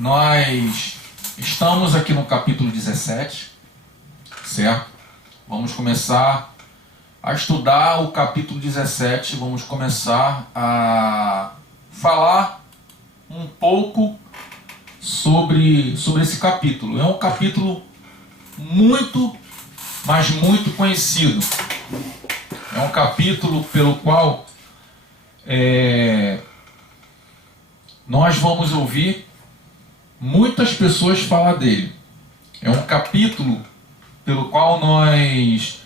Nós estamos aqui no capítulo 17, certo? Vamos começar a estudar o capítulo 17, vamos começar a falar um pouco sobre esse capítulo. É um capítulo muito, mas muito conhecido. É um capítulo pelo qual nós vamos ouvir muitas pessoas falar dele. É um capítulo pelo qual nós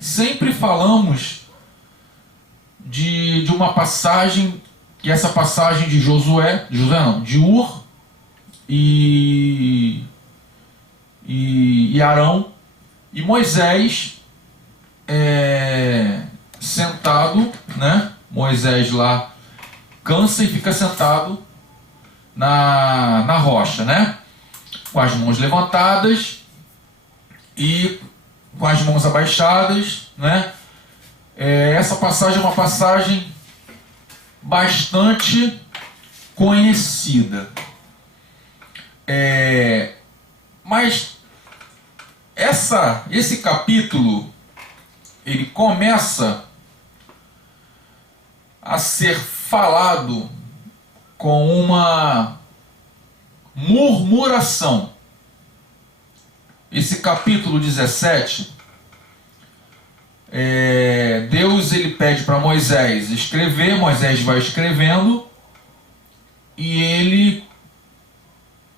sempre falamos de uma passagem, que é essa passagem de de Ur e Arão e Moisés sentado, né? Moisés lá cansa e fica sentado na rocha, né? Com as mãos levantadas e com as mãos abaixadas, né? Essa passagem é uma passagem bastante conhecida. Mas esse capítulo ele começa a ser falado com uma murmuração. Esse capítulo 17, Deus ele pede para Moisés escrever, Moisés vai escrevendo e ele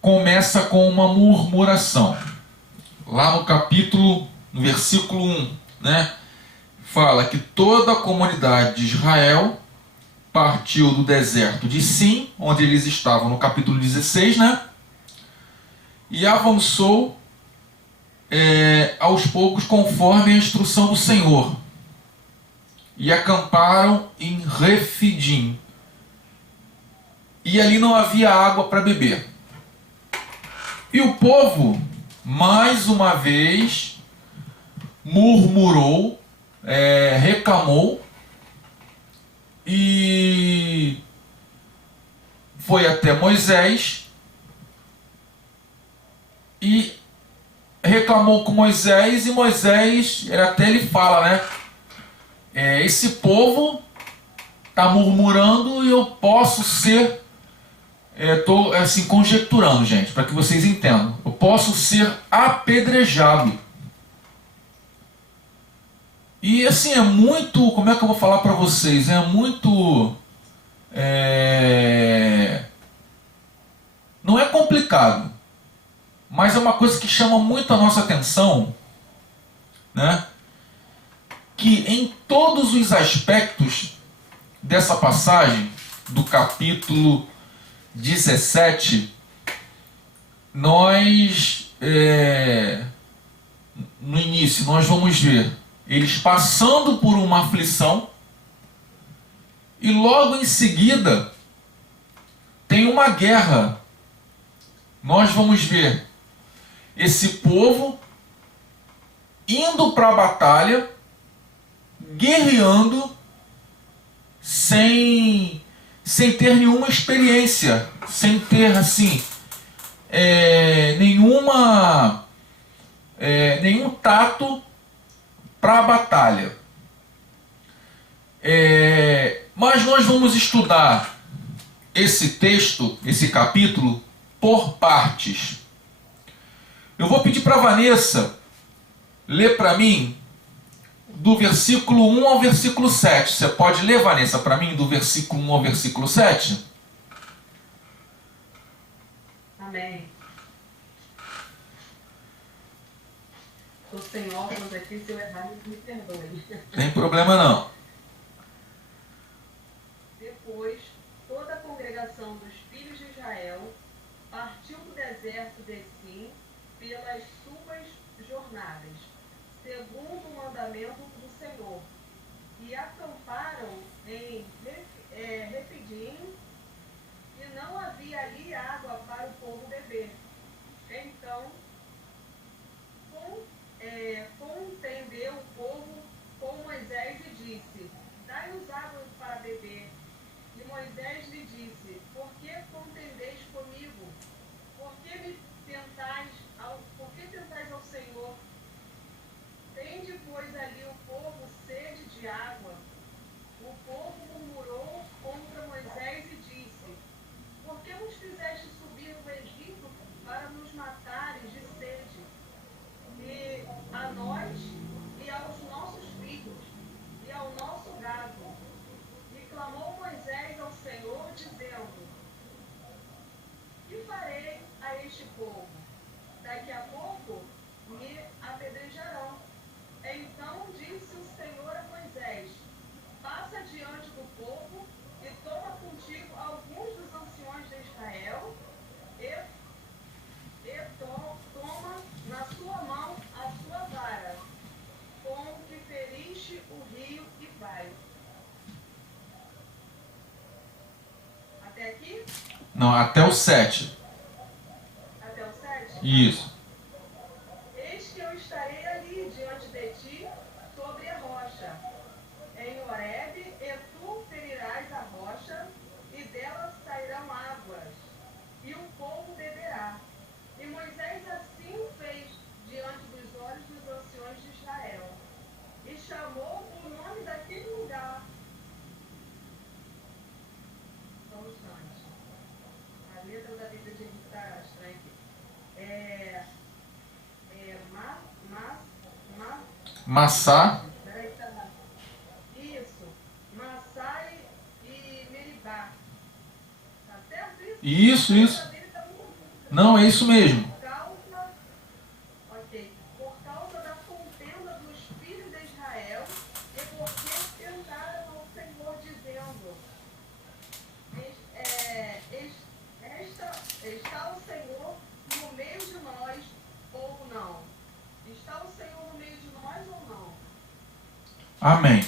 começa com uma murmuração. Lá no versículo 1, né, fala que toda a comunidade de Israel partiu do deserto de Sim, onde eles estavam no capítulo 16, né? E avançou aos poucos conforme a instrução do Senhor. E acamparam em Refidim. E ali não havia água para beber. E o povo, mais uma vez, murmurou, reclamou, e foi até Moisés e reclamou com Moisés, e Moisés, até ele fala, né? Esse povo está murmurando e eu posso ser, estou assim conjecturando, gente, para que vocês entendam, eu posso ser apedrejado. E assim, é muito, como é que eu vou falar para vocês? É muito, não é complicado, mas é uma coisa que chama muito a nossa atenção, né? Que em todos os aspectos dessa passagem, do capítulo 17, nós, no início, nós vamos ver eles passando por uma aflição, e logo em seguida tem uma guerra. Nós vamos ver esse povo indo para a batalha, guerreando, sem ter nenhuma experiência, sem ter assim nenhum tato para a batalha. Mas nós vamos estudar esse texto, esse capítulo, por partes. Eu vou pedir para a Vanessa ler para mim do versículo 1 ao versículo 7. Você pode ler, Vanessa, para mim do versículo 1 ao versículo 7? Amém. Estou sem óculos aqui, se eu errar, me perdoe. Tem problema não. Depois, toda a congregação dos filhos de Israel partiu do deserto de Sim pelas suas jornadas, segundo o mandamento do Senhor, e acamparam em Refidim, e não havia ali água para o povo beber. Então, contendeu o povo com Moisés e disse: dai-nos água para beber. E Moisés lhe disse: por que contendeis comigo? clamou Moisés ao Senhor, dizendo: que farei a este povo? Daqui a pouco me apedrejarão. Então disse o Senhor a Moisés: passa diante do povo e toma contigo alguns dos anciões de Israel e toma na sua mão a sua vara, com que feriste o rio, e vai. Até aqui? Não, até o 7. Até o 7? Isso. Eis que eu estarei ali diante de ti, sobre a rocha, em Horebe, e tu ferirás a rocha, e dela sairão águas, e o povo beberá. E Moisés assim o fez diante dos olhos dos anciões de Israel, e chamou o nome daquele lugar. Só um instante. A letra da Bíblia de Henrique está estranha aqui. Massá. Isso. Massá e Meribá. Tá certo isso? Isso. Não, é isso mesmo. Por causa da contenda dos filhos de Israel, e porque tentaram ao Senhor, dizendo: está o Senhor no meio de nós ou não? Está o Senhor no meio de nós ou não? Amém.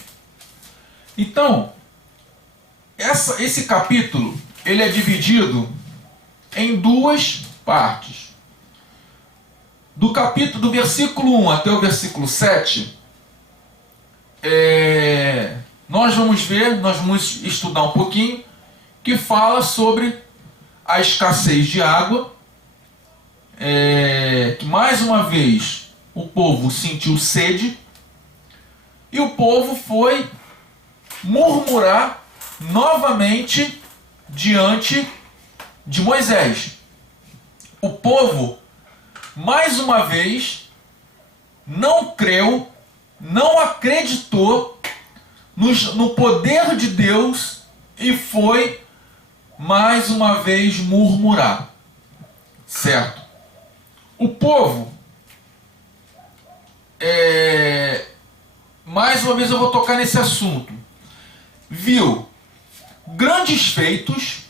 Então, esse capítulo, ele é dividido em duas partes. Do versículo 1 até o versículo 7, nós vamos estudar um pouquinho, que fala sobre a escassez de água, que mais uma vez o povo sentiu sede, e o povo foi murmurar novamente diante de Moisés. O povo, mais uma vez, não creu, não acreditou no poder de Deus e foi, mais uma vez, murmurar. Certo? O povo, mais uma vez eu vou tocar nesse assunto, viu grandes feitos,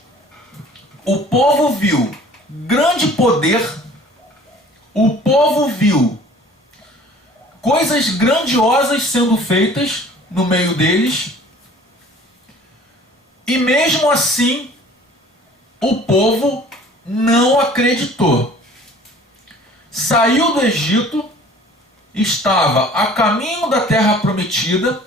o povo viu grande poder, o povo viu coisas grandiosas sendo feitas no meio deles, e mesmo assim o povo não acreditou. Saiu do Egito, estava a caminho da terra prometida,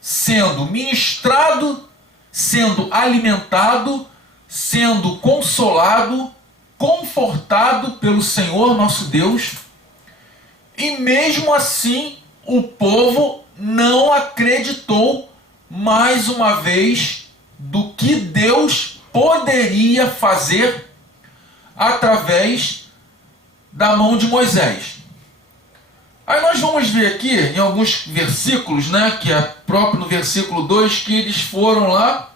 sendo ministrado, sendo alimentado, sendo consolado, confortado pelo Senhor nosso Deus, e mesmo assim o povo não acreditou mais uma vez do que Deus poderia fazer através da mão de Moisés. Aí nós vamos ver aqui em alguns versículos, que é próprio no versículo 2, que eles foram lá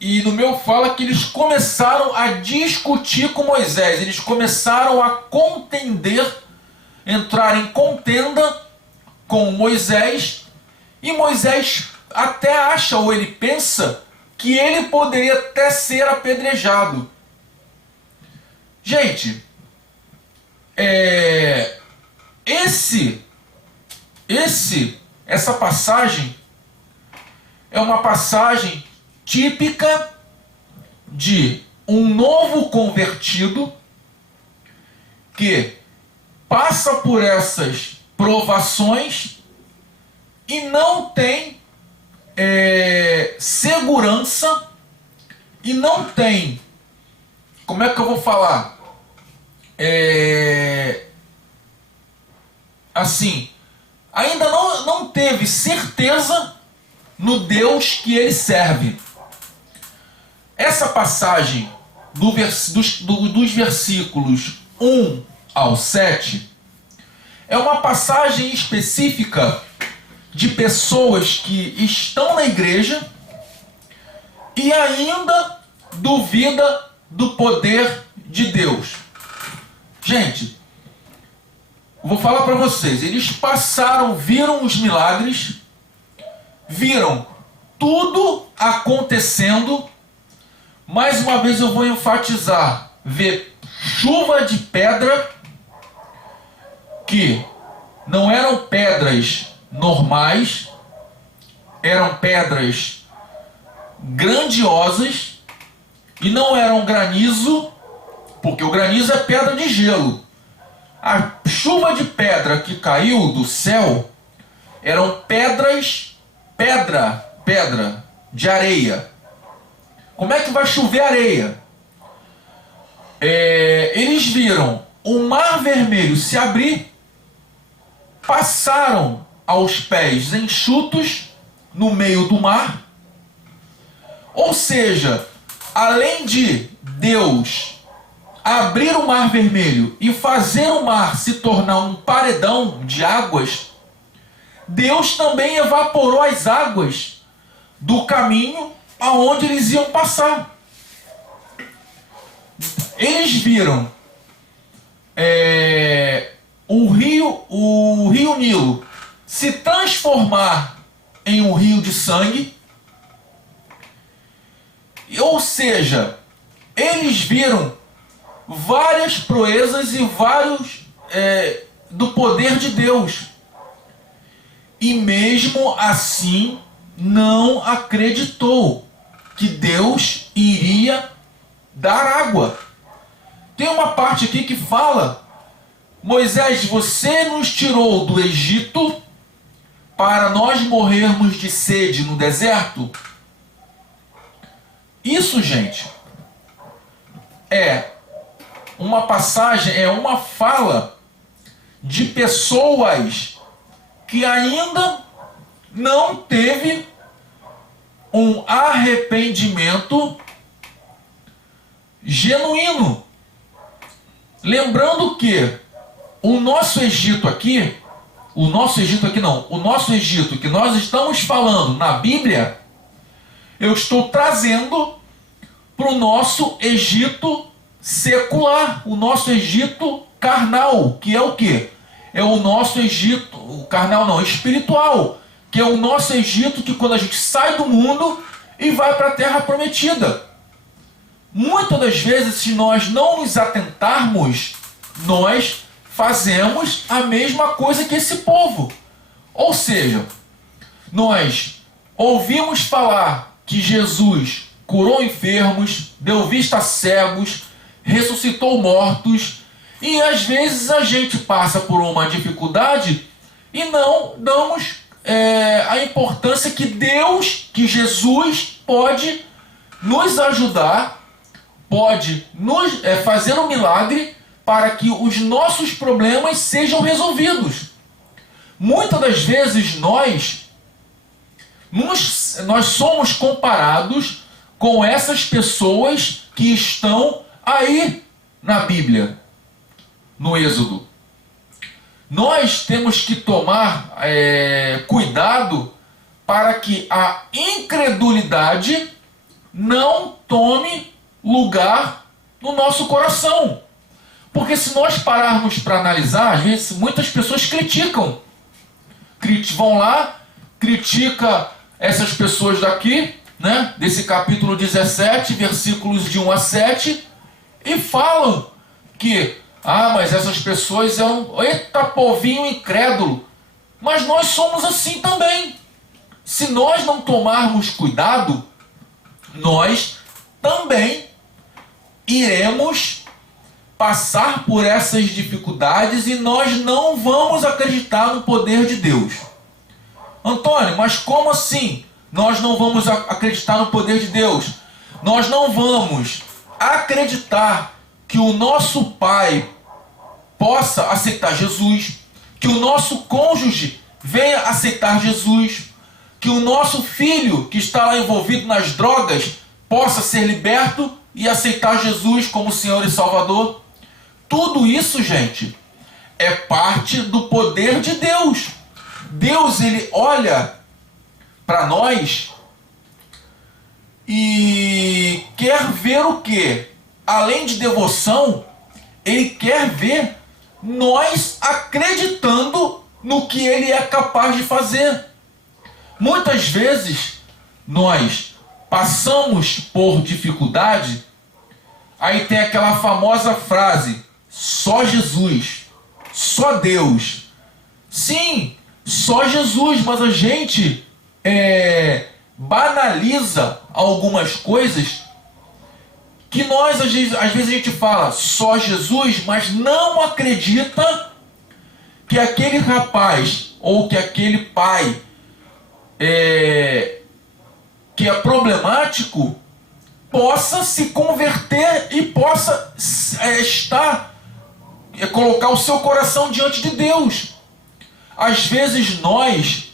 e no meu fala que eles começaram a discutir com Moisés, eles começaram a contender, entrar em contenda com Moisés, e Moisés até acha, ou ele pensa, que ele poderia até ser apedrejado. Gente, essa passagem é uma passagem típica de um novo convertido que passa por essas provações e não tem segurança e não tem, como é que eu vou falar? Assim, ainda não teve certeza no Deus que ele serve. Essa passagem dos versículos 1 ao 7 é uma passagem específica de pessoas que estão na igreja, e ainda duvida do poder de Deus. Gente, vou falar para vocês, eles passaram, viram os milagres, viram tudo acontecendo. Mais uma vez eu vou enfatizar, ver chuva de pedra, que não eram pedras normais, eram pedras grandiosas, e não eram granizo, porque o granizo é pedra de gelo. A chuva de pedra que caiu do céu eram pedras, pedra de areia. Como é que vai chover areia? Eles viram o mar vermelho se abrir, passaram aos pés enxutos no meio do mar. Ou seja, além de Deus abrir o mar vermelho e fazer o mar se tornar um paredão de águas, Deus também evaporou as águas do caminho aonde eles iam passar. Eles viram o rio Nilo se transformar em um rio de sangue. Ou seja, eles viram várias proezas e vários do poder de Deus. E mesmo assim não acreditou que Deus iria dar água. Tem uma parte aqui que fala: Moisés, você nos tirou do Egito para nós morrermos de sede no deserto? Isso, gente, é uma passagem, é uma fala de pessoas que ainda não teve um arrependimento genuíno. Lembrando que o nosso Egito que nós estamos falando na Bíblia, eu estou trazendo para o nosso Egito secular, o nosso Egito carnal, que é o quê? É o nosso Egito, o carnal não, espiritual, que é o nosso Egito que quando a gente sai do mundo e vai para a terra prometida. Muitas das vezes, se nós não nos atentarmos, nós fazemos a mesma coisa que esse povo. Ou seja, nós ouvimos falar que Jesus curou enfermos, deu vista a cegos, ressuscitou mortos, e às vezes a gente passa por uma dificuldade e não damos a importância que Deus, que Jesus pode nos ajudar, pode nos fazer um milagre para que os nossos problemas sejam resolvidos. Muitas das vezes nós somos comparados com essas pessoas que estão aí na Bíblia, no Êxodo. Nós temos que tomar cuidado para que a incredulidade não tome lugar no nosso coração. Porque se nós pararmos para analisar, às vezes muitas pessoas criticam. Vão lá, critica essas pessoas daqui, né, desse capítulo 17, versículos de 1 a 7, e falam que, mas essas pessoas são, eita povinho incrédulo. Mas nós somos assim também. Se nós não tomarmos cuidado, nós também iremos passar por essas dificuldades e nós não vamos acreditar no poder de Deus. Antônio, mas como assim nós não vamos acreditar no poder de Deus? Nós não vamos acreditar que o nosso pai possa aceitar Jesus, que o nosso cônjuge venha aceitar Jesus, que o nosso filho que está lá envolvido nas drogas possa ser liberto e aceitar Jesus como Senhor e Salvador. Tudo isso, gente, é parte do poder de Deus. Deus, ele olha para nós e quer ver o quê? Além de devoção, ele quer ver nós acreditando no que ele é capaz de fazer. Muitas vezes nós passamos por dificuldade, aí tem aquela famosa frase: só Jesus, só Deus. Sim, só Jesus, mas a gente banaliza algumas coisas que nós, às vezes a gente fala só Jesus, mas não acredita que aquele rapaz ou que aquele pai que é problemático possa se converter e possa colocar o seu coração diante de Deus. Às vezes nós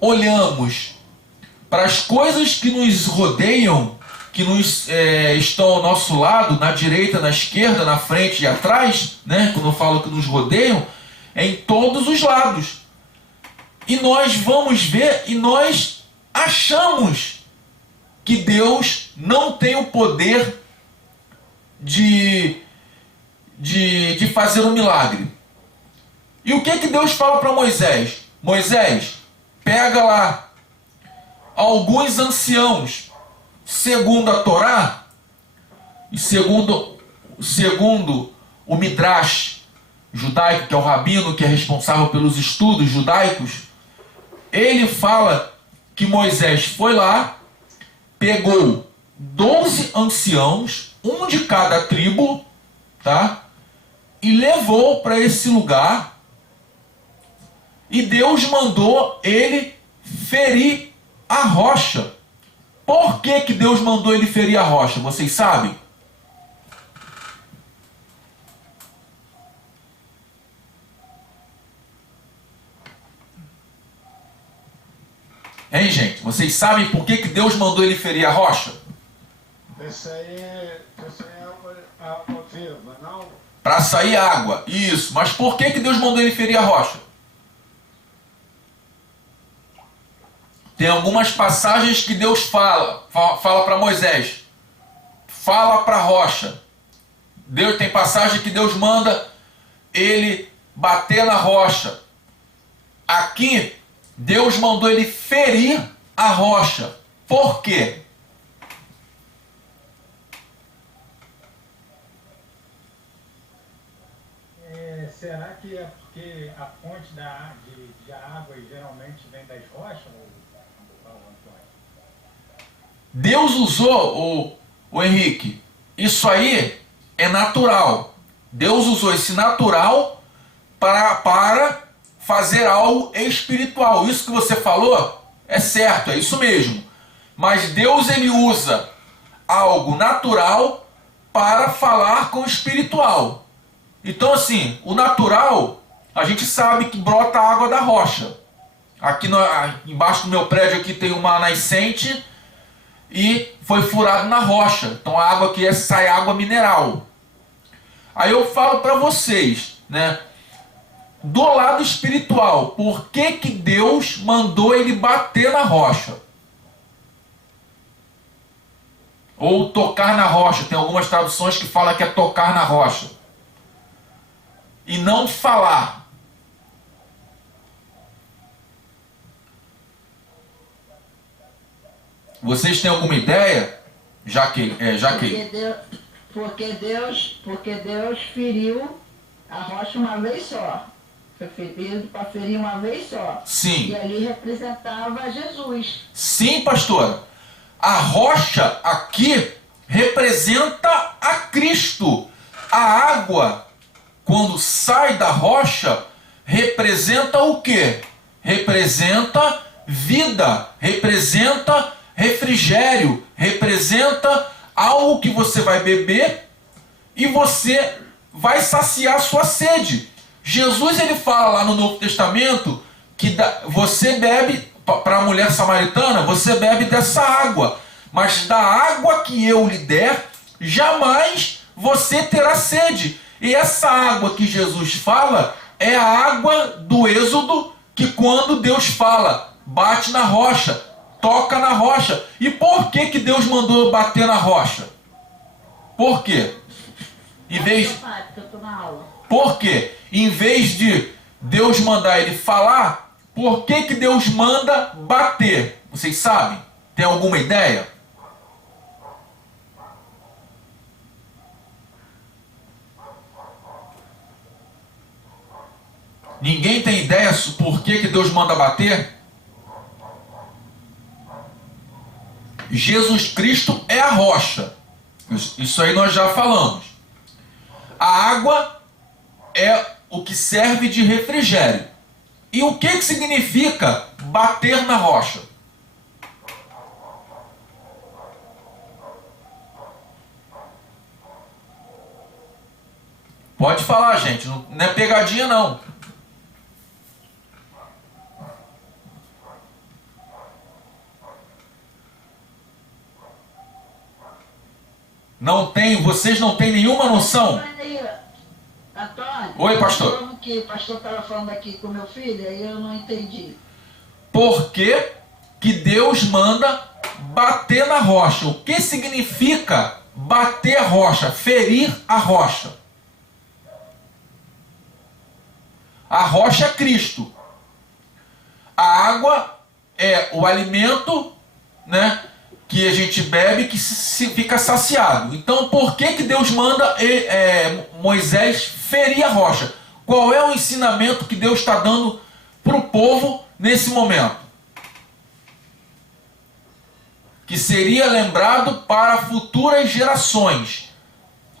olhamos para as coisas que nos rodeiam, que estão ao nosso lado, na direita, na esquerda, na frente e atrás, né? Quando eu falo que nos rodeiam, é em todos os lados. E nós vamos ver e nós achamos que Deus não tem o poder de fazer um milagre. E o que Deus fala para Moisés? Moisés, pega lá alguns anciãos, segundo a Torá, e segundo o Midrash judaico, que é o rabino que é responsável pelos estudos judaicos, ele fala que Moisés foi lá, pegou 12 anciãos, um de cada tribo, tá? E levou para esse lugar, e Deus mandou ele ferir a rocha. Por que Deus mandou ele ferir a rocha? Vocês sabem? Hein, gente? Vocês sabem por que Deus mandou ele ferir a rocha? Isso aí é água viva, não? Para sair água. Isso. Mas por que Deus mandou ele ferir a rocha? Tem algumas passagens que Deus fala para Moisés. Fala para a rocha. Tem passagem que Deus manda ele bater na rocha. Aqui, Deus mandou ele ferir a rocha. Por quê? Será que é porque a fonte de água geralmente vem das rochas? Deus usou, o Henrique, isso aí é natural. Deus usou esse natural para fazer algo espiritual. Isso que você falou é certo, é isso mesmo. Mas Deus, ele usa algo natural para falar com o espiritual. Então, assim, o natural, a gente sabe que brota água da rocha. Aqui embaixo do meu prédio aqui tem uma nascente e foi furado na rocha. Então a água aqui sai água mineral. Aí eu falo para vocês, né? Do lado espiritual, por que Deus mandou ele bater na rocha? Ou tocar na rocha. Tem algumas traduções que falam que é tocar na rocha. E não falar. Vocês têm alguma ideia? Jaqueline. Porque Deus feriu a rocha uma vez só. Foi ferido para ferir uma vez só. Sim. E ali representava Jesus. Sim, pastora. A rocha aqui representa a Cristo. A água, quando sai da rocha, representa o quê? Representa vida, representa refrigério, representa algo que você vai beber e você vai saciar sua sede. Jesus, ele fala lá no Novo Testamento que você bebe, para a mulher samaritana, você bebe dessa água, mas da água que eu lhe der, jamais você terá sede. E essa água que Jesus fala é a água do Êxodo, que quando Deus fala, bate na rocha, toca na rocha. E por que que Deus mandou bater na rocha? Por quê? Por quê? Em vez de Deus mandar ele falar, por que que Deus manda bater? Vocês sabem? Tem alguma ideia? Ninguém tem ideia por que que Deus manda bater? Jesus Cristo é a rocha. Isso aí nós já falamos. A água é o que serve de refrigério. E o que que significa bater na rocha? Pode falar, gente. Não é pegadinha, não. Não tem, vocês não têm nenhuma noção? Antônio, Oi, pastor. como que o pastor estava falando aqui com meu filho, aí eu não entendi. Por que que Deus manda bater na rocha? O que significa bater a rocha, ferir a rocha? A rocha é Cristo. A água é o alimento, né, que a gente bebe, que se fica saciado. Então, por que que Deus manda Moisés ferir a rocha? Qual é o ensinamento que Deus está dando para o povo nesse momento? Que seria lembrado para futuras gerações,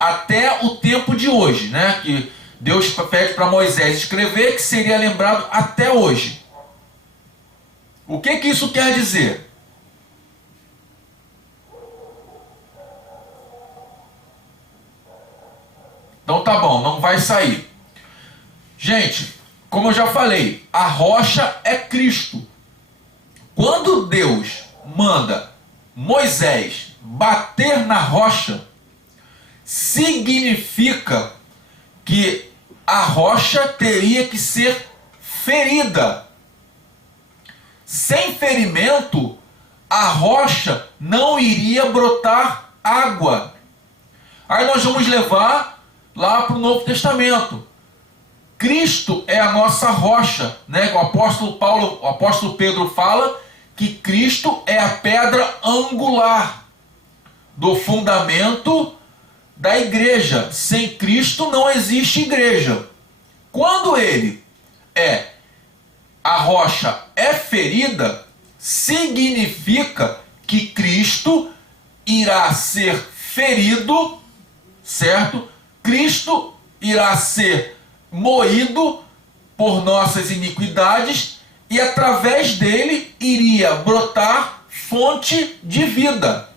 até o tempo de hoje, né? Que Deus pede para Moisés escrever, que seria lembrado até hoje. O que que isso quer dizer? Então tá bom, não vai sair. Gente, como eu já falei, a rocha é Cristo. Quando Deus manda Moisés bater na rocha, significa que a rocha teria que ser ferida. Sem ferimento, a rocha não iria brotar água. Aí nós vamos levar lá para o Novo Testamento. Cristo é a nossa rocha, né? O apóstolo Pedro fala que Cristo é a pedra angular do fundamento da igreja. Sem Cristo não existe igreja. Quando a rocha é ferida, significa que Cristo irá ser ferido, certo? Cristo irá ser moído por nossas iniquidades e através dele iria brotar fonte de vida.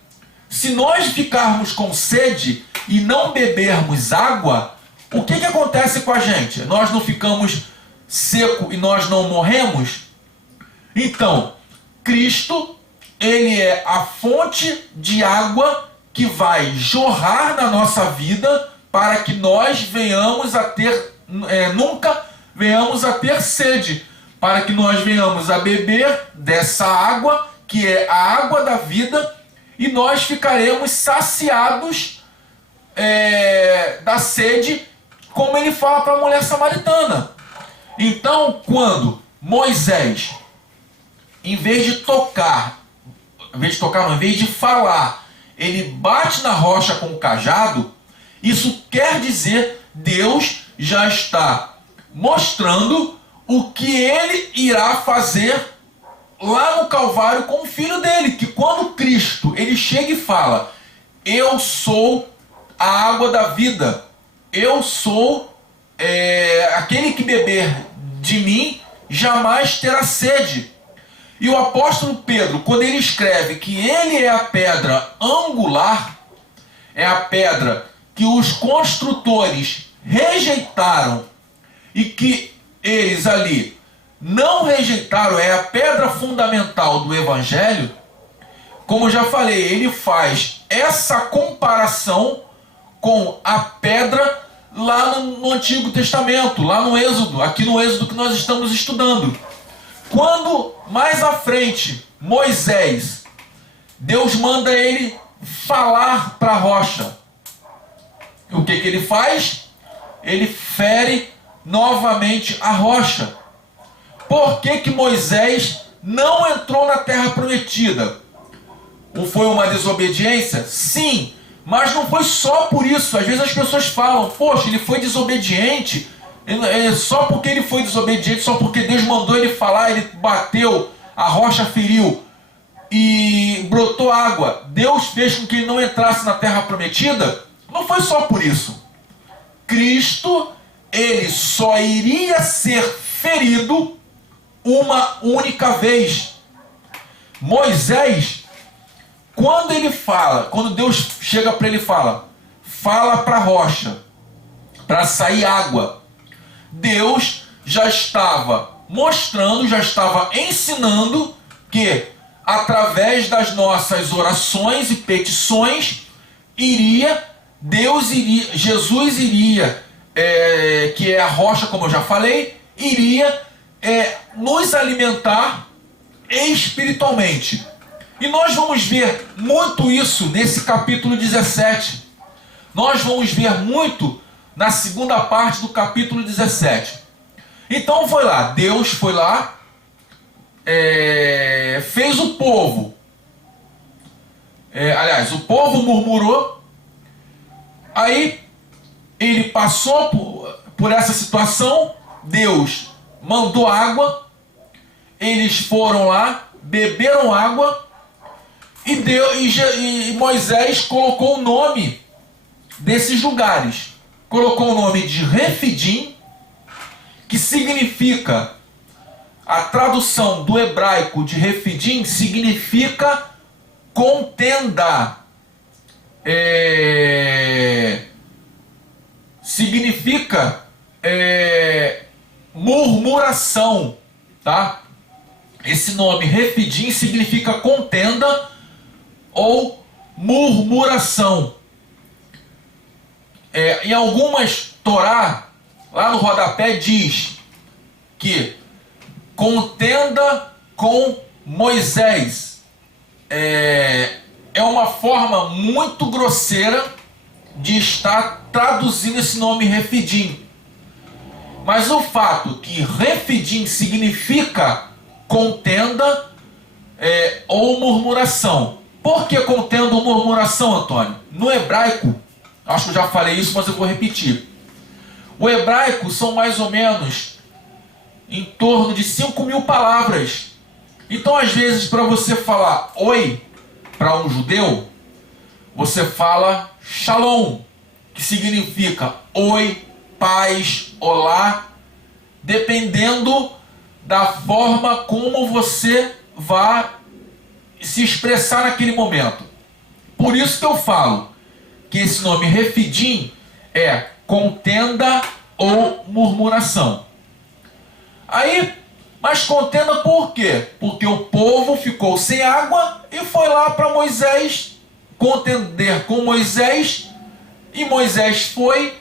Se nós ficarmos com sede e não bebermos água, o que acontece com a gente? Nós não ficamos seco e nós não morremos? Então, Cristo, ele é a fonte de água que vai jorrar na nossa vida para que nós venhamos a ter, nunca venhamos a ter sede, para que nós venhamos a beber dessa água, que é a água da vida, e nós ficaremos saciados da sede, como ele fala para a mulher samaritana. Então, quando Moisés, em vez de falar, ele bate na rocha com o cajado, isso quer dizer Deus já está mostrando o que ele irá fazer lá no Calvário com o Filho dele, que quando Cristo ele chega e fala, eu sou a água da vida, eu sou aquele que beber de mim jamais terá sede. E o apóstolo Pedro, quando ele escreve que ele é a pedra angular, é a pedra que os construtores rejeitaram e que eles ali não rejeitaram, é a pedra fundamental do Evangelho, como eu já falei, ele faz essa comparação com a pedra lá no Antigo Testamento, lá no Êxodo, aqui no Êxodo que nós estamos estudando. Quando mais à frente Moisés, Deus manda ele falar para a rocha. O que ele faz? Ele fere novamente a rocha. Por que Moisés não entrou na terra prometida? Foi uma desobediência? Sim, mas não foi só por isso. Às vezes as pessoas falam, poxa, ele foi desobediente, só porque ele foi desobediente, só porque Deus mandou ele falar, ele bateu, a rocha feriu e brotou água. Deus fez com que ele não entrasse na terra prometida? Não foi só por isso. Cristo, ele só iria ser ferido uma única vez. Moisés, quando Deus chega para ele e fala para a rocha, para sair água, Deus já estava mostrando, já estava ensinando que através das nossas orações e petições, Jesus iria, que é a rocha, como eu já falei, iria nos alimentar espiritualmente. E nós vamos ver muito isso nesse capítulo 17. Nós vamos ver muito na segunda parte do capítulo 17. Então Deus foi lá, fez o povo. O povo murmurou. Aí ele passou por essa situação. Deus mandou água. Eles foram lá, beberam água. E Moisés colocou o nome desses lugares. Colocou o nome de Refidim, que significa, a tradução do hebraico de Refidim significa contenda. Significa murmuração, tá? Esse nome Refidim significa contenda ou murmuração. Em algumas Torá, lá no rodapé diz que contenda com Moisés. É uma forma muito grosseira de estar traduzindo esse nome Refidim. Mas o fato que Refidim significa contenda ou murmuração. Por que contenda ou murmuração, Antônio? No hebraico, acho que eu já falei isso, mas eu vou repetir. O hebraico são mais ou menos em torno de 5.000 palavras. Então, às vezes, para você falar oi para um judeu, você fala shalom, que significa oi, paz, olá, dependendo da forma como você vai se expressar naquele momento. Por isso que eu falo que esse nome Refidim é contenda ou murmuração. Mas contenda por quê? Porque o povo ficou sem água e foi lá para Moisés contender com Moisés, e Moisés foi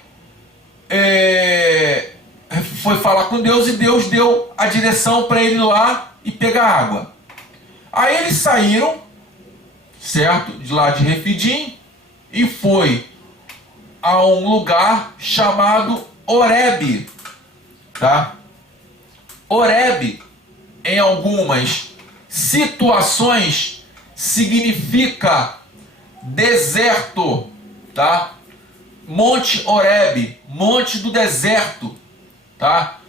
falar com Deus, e Deus deu a direção para ele ir lá e pegar água. Aí eles saíram, certo, de lá de Refidim, e foi a um lugar chamado Horebe, tá? Horebe, em algumas situações, significa deserto, tá? Monte Horebe, monte do deserto, tá?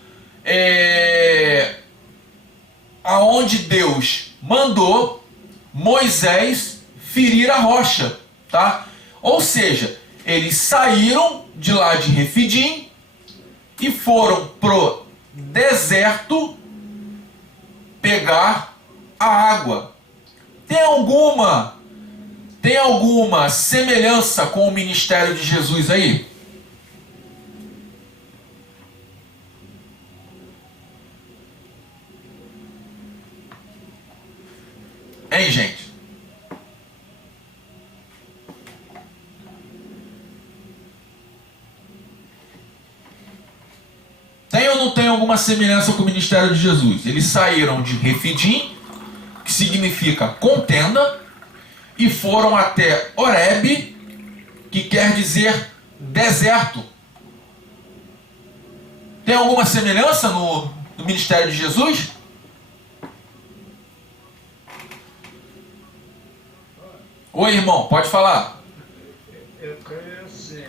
Aonde Deus mandou Moisés ferir a rocha, tá? Ou seja, eles saíram de lá de Refidim e foram pro deserto pegar a água. Tem alguma semelhança com o ministério de Jesus aí? Hein, gente? Tem ou não tem alguma semelhança com o ministério de Jesus? Eles saíram de Refidim, que significa contenda, e foram até Horebe, que quer dizer deserto. Tem alguma semelhança no ministério de Jesus? Oi, irmão, pode falar. Eu creio assim,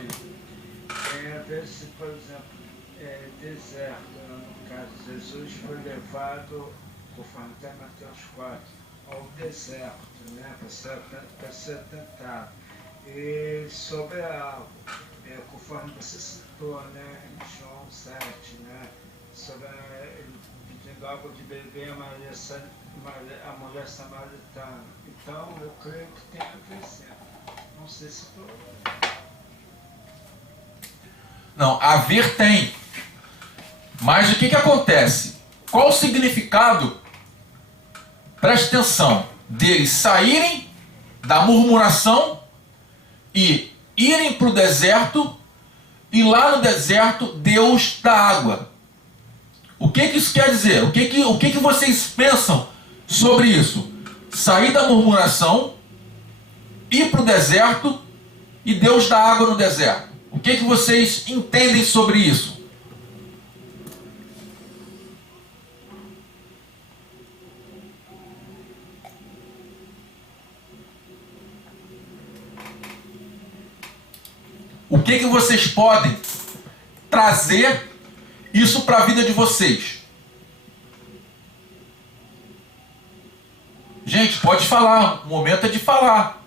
tem a ver se, por exemplo, deserto, no caso, Jesus foi levado, conforme está em Mateus 4, ao deserto, né, para ser tentado. E sobre a água, conforme você citou, né, em João 7, né, sobre ele pedindo água de beber a mulher samaritana. Então, eu creio que tem a ver sempre. Não sei se estou... Não, haver tem. Mas o que acontece? Qual o significado? Preste atenção. Deles saírem da murmuração e irem para o deserto, e lá no deserto Deus dá água. O que isso quer dizer? O que vocês pensam sobre isso? Sair da murmuração, ir para o deserto e Deus dá água no deserto. O que vocês entendem sobre isso? O que vocês podem trazer isso para a vida de vocês? Gente, pode falar, o momento é de falar.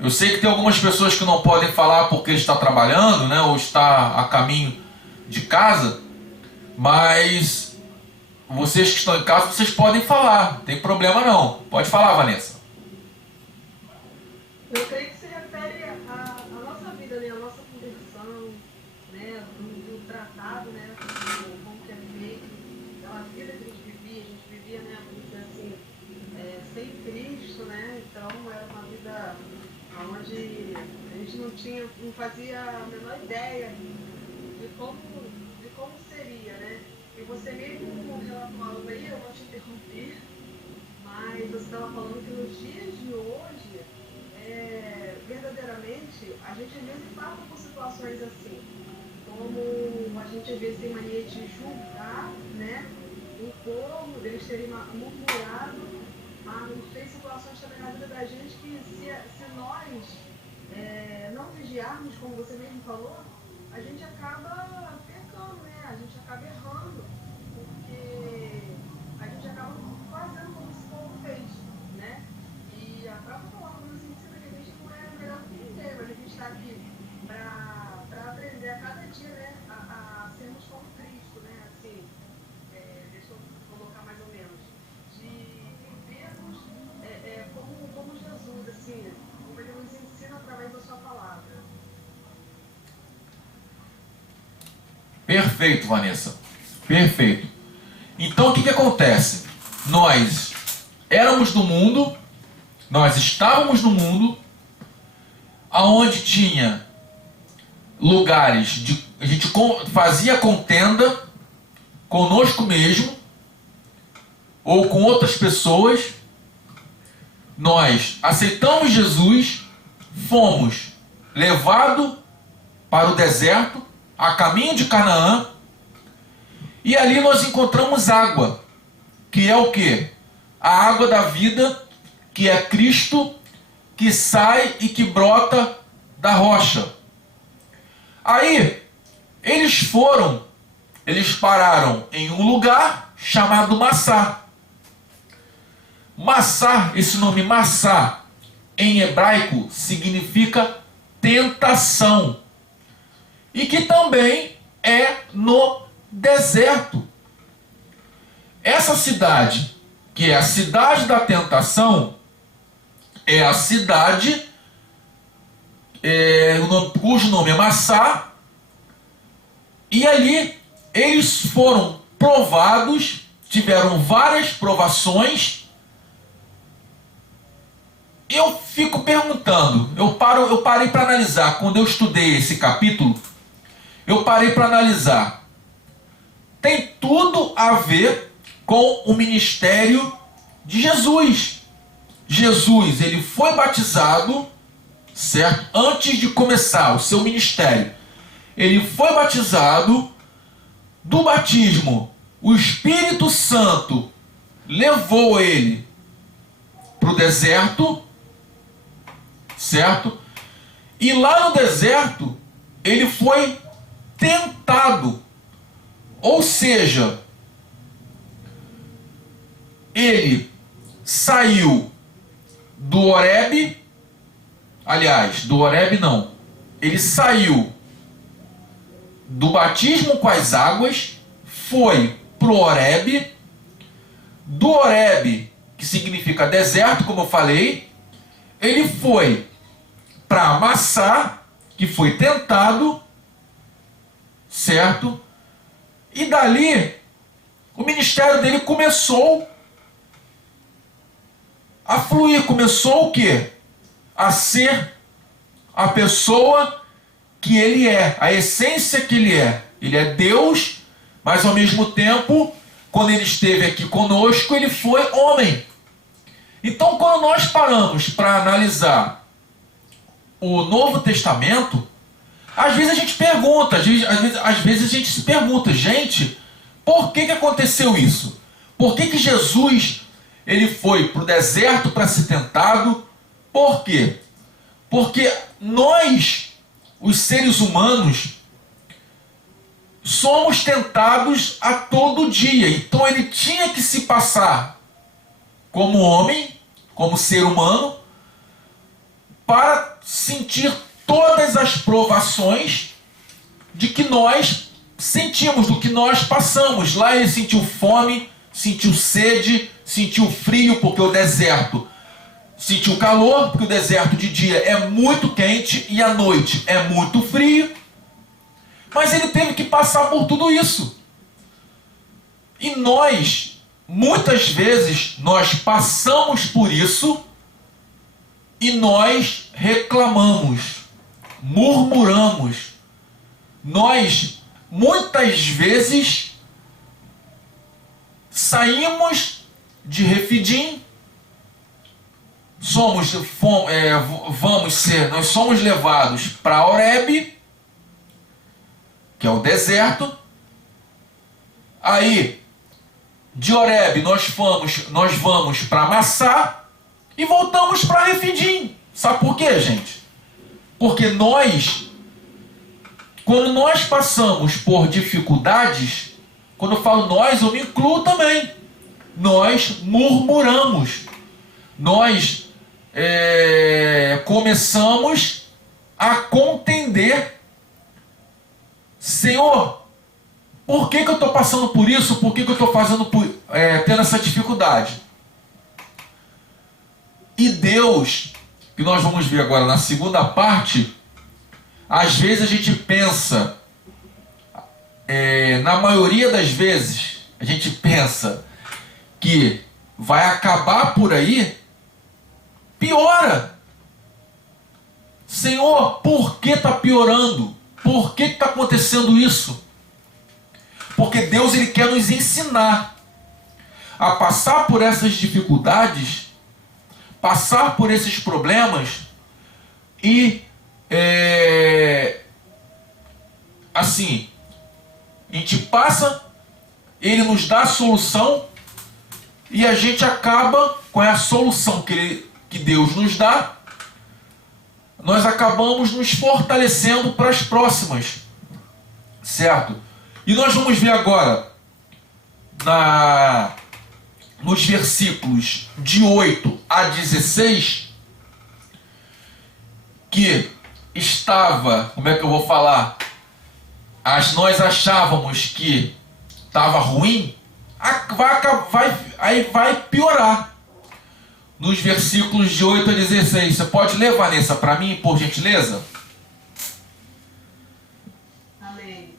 Eu sei que tem algumas pessoas que não podem falar porque está trabalhando, né, ou está a caminho de casa, mas vocês que estão em casa, vocês podem falar, não tem problema não. Pode falar, Vanessa. Eu creio que se refere à nossa vida, né, a nossa conversão, né, do tratado, né, como que é feito, aquela vida que a gente vivia, né, vamos dizer assim, sem Cristo, né, então era uma vida onde a gente não fazia a menor ideia de como seria, né, e você mesmo relatou algo aí, eu vou te interromper, mas você estava falando que nos dias de hoje, verdadeiramente, a gente às vezes passa por situações assim, como a gente às vezes tem mania de julgar, né, o povo, deles terem murmurado, mas tem situações também na vida da gente que se nós não vigiarmos, como você mesmo falou, a gente acaba pecando, né, a gente acaba errando, porque a gente acaba fazendo como esse povo fez, né, e a própria palavra nos ensina que a gente não é melhor que ninguém, mas a gente está aqui para aprender a cada dia, né, a sermos como Cristo, né, assim, deixa eu colocar mais ou menos, de vivermos como Jesus, assim, como Ele nos ensina através da sua palavra. Perfeito, Vanessa. Perfeito. Então o que acontece? Nós éramos do mundo, nós estávamos no mundo, aonde tinha lugares a gente fazia contenda conosco mesmo ou com outras pessoas. Nós aceitamos Jesus, fomos levados para o deserto, a caminho de Canaã, e ali nós encontramos água, que é o quê? A água da vida, que é Cristo, que sai e que brota da rocha. Aí, eles pararam em um lugar chamado Massá. Massá, esse nome Massá, em hebraico, significa tentação. E que também é no deserto. Essa cidade, que é a cidade da tentação, é a cidade cujo nome é Massá, e ali eles foram provados, tiveram várias provações. Eu fico perguntando, eu parei para analisar, quando eu estudei esse capítulo, eu parei para analisar. Tem tudo a ver com o ministério de Jesus. Jesus, ele foi batizado, certo? Antes de começar o seu ministério, ele foi batizado. Do batismo, o Espírito Santo levou ele para o deserto, certo? E lá no deserto, ele foi tentado. Ou seja, ele saiu do Horebe, aliás, do Horebe não, ele saiu do batismo com as águas, foi para o Horebe, do Horebe, que significa deserto, como eu falei, ele foi para Massá, que foi tentado, certo? E dali, o ministério dele começou a fluir, começou o quê? A ser a pessoa que ele é, a essência que ele é. Ele é Deus, mas ao mesmo tempo, quando ele esteve aqui conosco, ele foi homem. Então, quando nós paramos para analisar o Novo Testamento, às vezes a gente pergunta, às vezes a gente se pergunta, gente, por que aconteceu isso? Por que Jesus ele foi para o deserto para ser tentado? Por quê? Porque nós, os seres humanos, somos tentados a todo dia. Então ele tinha que se passar como homem, como ser humano, para sentir todas as provações de que nós sentimos, do que nós passamos. Lá ele sentiu fome, sentiu sede, sentiu frio, porque o deserto sentiu calor, porque o deserto de dia é muito quente e à noite é muito frio. Mas ele teve que passar por tudo isso. E nós, muitas vezes, nós passamos por isso e nós reclamamos, murmuramos. Nós, muitas vezes, saímos de Refidim, nós somos levados para Horebe, que é o deserto. Aí, de Horebe, nós vamos para Massá e voltamos para Refidim. Sabe por quê, gente? Porque quando nós passamos por dificuldades, quando eu falo nós, eu me incluo também. Nós murmuramos. Nós começamos a contender. Senhor, por que eu estou passando por isso? Por que eu estou tendo essa dificuldade? E Deus, que nós vamos ver agora na segunda parte, às vezes a gente pensa, na maioria das vezes, a gente pensa que vai acabar por aí, piora. Senhor, por que está piorando? Por que está acontecendo isso? Porque Deus ele quer nos ensinar a passar por essas dificuldades, passar por esses problemas e assim, a gente passa, ele nos dá a solução e a gente acaba com a solução que Deus nos dá, nós acabamos nos fortalecendo para as próximas, certo? E nós vamos ver agora nos versículos de 8 a 16 que estava, como é que eu vou falar? Nós achávamos que estava ruim, aí vai piorar. Nos versículos de 8 a 16. Você pode ler, Vanessa, para mim, por gentileza? Amém.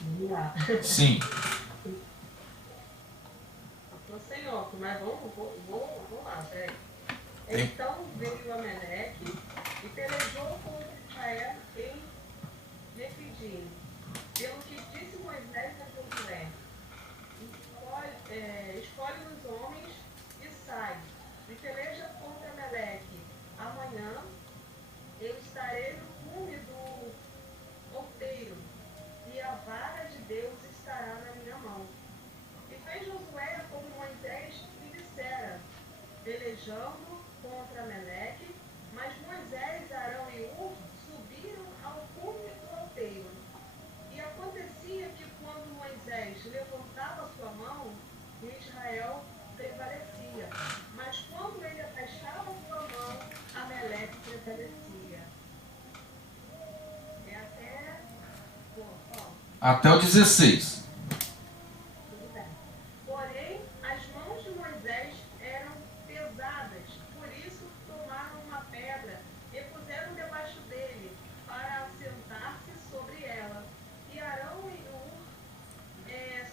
Vamos lá. Sim. Ô Senhor, mas vamos lá, peraí. Então veio Amaleque e pelejou contra Israel em Refidim. Pelo que disse Moisés prevalecia. É até. Bom, ó, Até o 16. tudo bem. Porém, as mãos de Moisés eram pesadas, por isso tomaram uma pedra e puseram debaixo dele, para assentar-se sobre ela. E Arão e Hur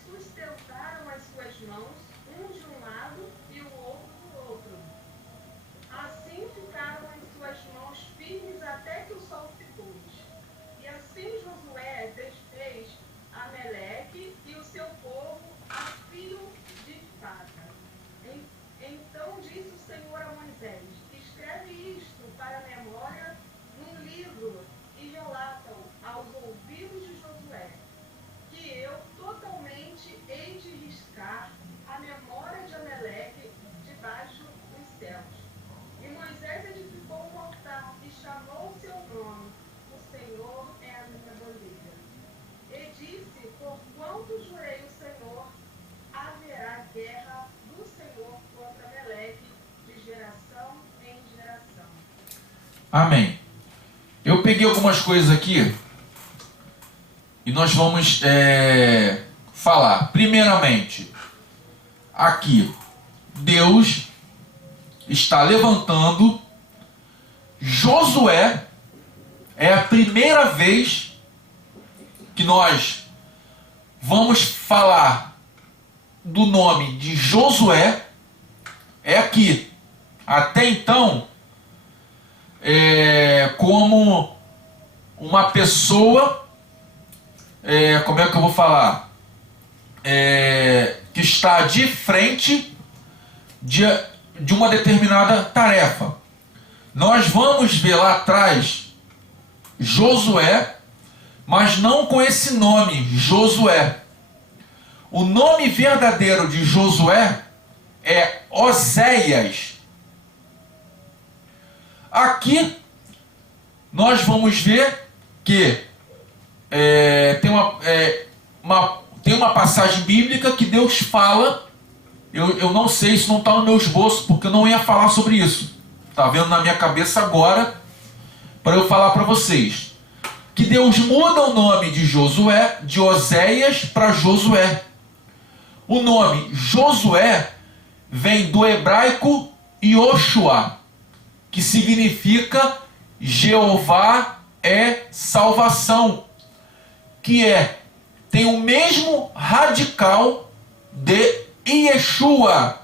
sustentaram as suas mãos, um de um lado e o outro do outro. Assim ficaram as suas mãos firmes até que o sol se pôs. E assim Josué desfez Ameleque e o seu povo a fio de espada. Então disse o Senhor a Moisés: escreve isto para a memória num livro e relata-o aos ouvidos de Josué, que eu totalmente hei de riscar a memória de Ameleque debaixo dos céus. E Moisés edificou um altar e chamou o seu nome: o Senhor é a minha bandeira. E disse: porquanto jurei o Senhor, haverá guerra do Senhor contra Ameleque de geração em geração. Amém. Eu peguei algumas coisas aqui e nós vamos falar. Primeiramente, aqui, Deus está levantando Josué. É a primeira vez que nós vamos falar do nome de Josué. É aqui. Até então, como uma pessoa, como é que eu vou falar? Que está de frente de uma determinada tarefa. Nós vamos ver lá atrás Josué, mas não com esse nome, Josué. O nome verdadeiro de Josué é Oséias. Aqui nós vamos ver que tem uma passagem bíblica que Deus fala. Eu não sei, isso não está no meu esboço, porque eu não ia falar sobre isso. Está vendo na minha cabeça agora, para eu falar para vocês. Que Deus muda o nome de Josué, de Oséias, para Josué. O nome Josué vem do hebraico Yoshua, que significa Jeová é salvação, que tem o mesmo radical de Yeshua,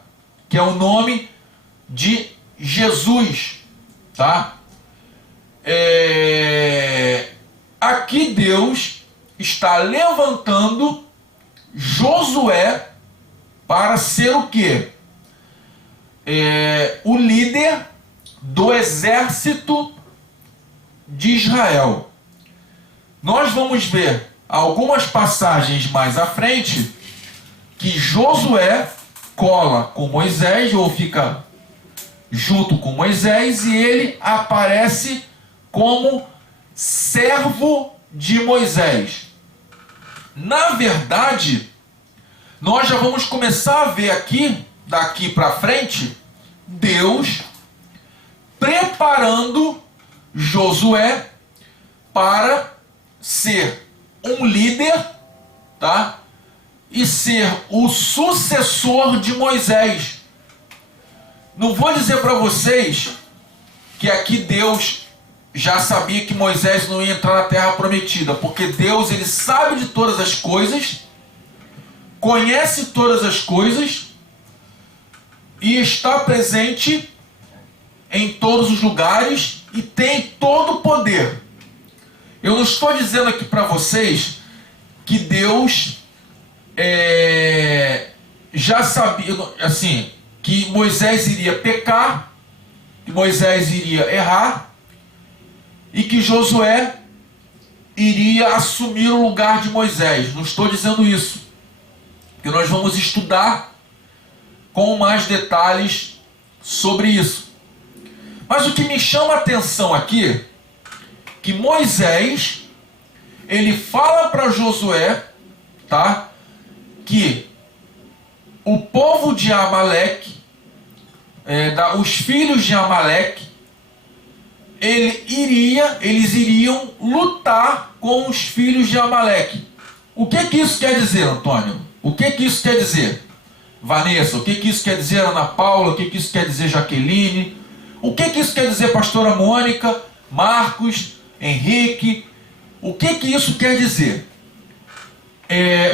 que é o nome de Jesus, tá? Aqui Deus está levantando Josué para ser o quê? O líder do exército de Israel. Nós vamos ver algumas passagens mais à frente que Josué cola com Moisés, ou fica junto com Moisés, e ele aparece como servo de Moisés. Na verdade, nós já vamos começar a ver aqui, daqui para frente, Deus preparando Josué para ser um líder, tá? E ser o sucessor de Moisés. Não vou dizer para vocês que aqui Deus já sabia que Moisés não ia entrar na terra prometida, porque Deus, ele sabe de todas as coisas, conhece todas as coisas e está presente em todos os lugares e tem todo o poder. Eu não estou dizendo aqui para vocês que Deus já sabia, assim, que Moisés iria pecar, que Moisés iria errar e que Josué iria assumir o lugar de Moisés. Não estou dizendo isso, que nós vamos estudar com mais detalhes sobre isso. Mas o que me chama a atenção aqui, que Moisés, ele fala para Josué, tá, que o povo de Amaleque, os filhos de Amaleque, eles iriam lutar com os filhos de Amaleque. O que isso quer dizer, Antônio? O que isso quer dizer? Vanessa, o que isso quer dizer, Ana Paula? O que isso quer dizer, Jaqueline? O que isso quer dizer, pastora Mônica, Marcos, Henrique? O que isso quer dizer?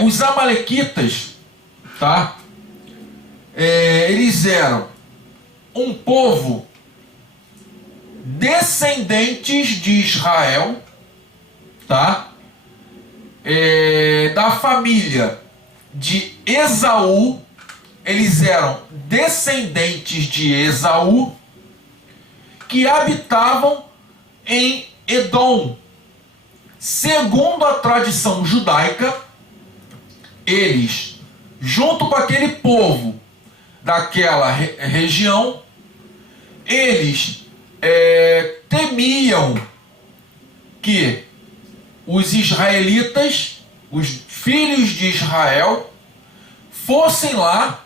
Os amalequitas, tá? Eles eram um povo descendentes de Israel, tá? Da família de Esaú. Eles eram descendentes de Esaú, que habitavam em Edom. Segundo a tradição judaica, eles, junto com aquele povo daquela região, eles temiam que os israelitas, os filhos de Israel, fossem lá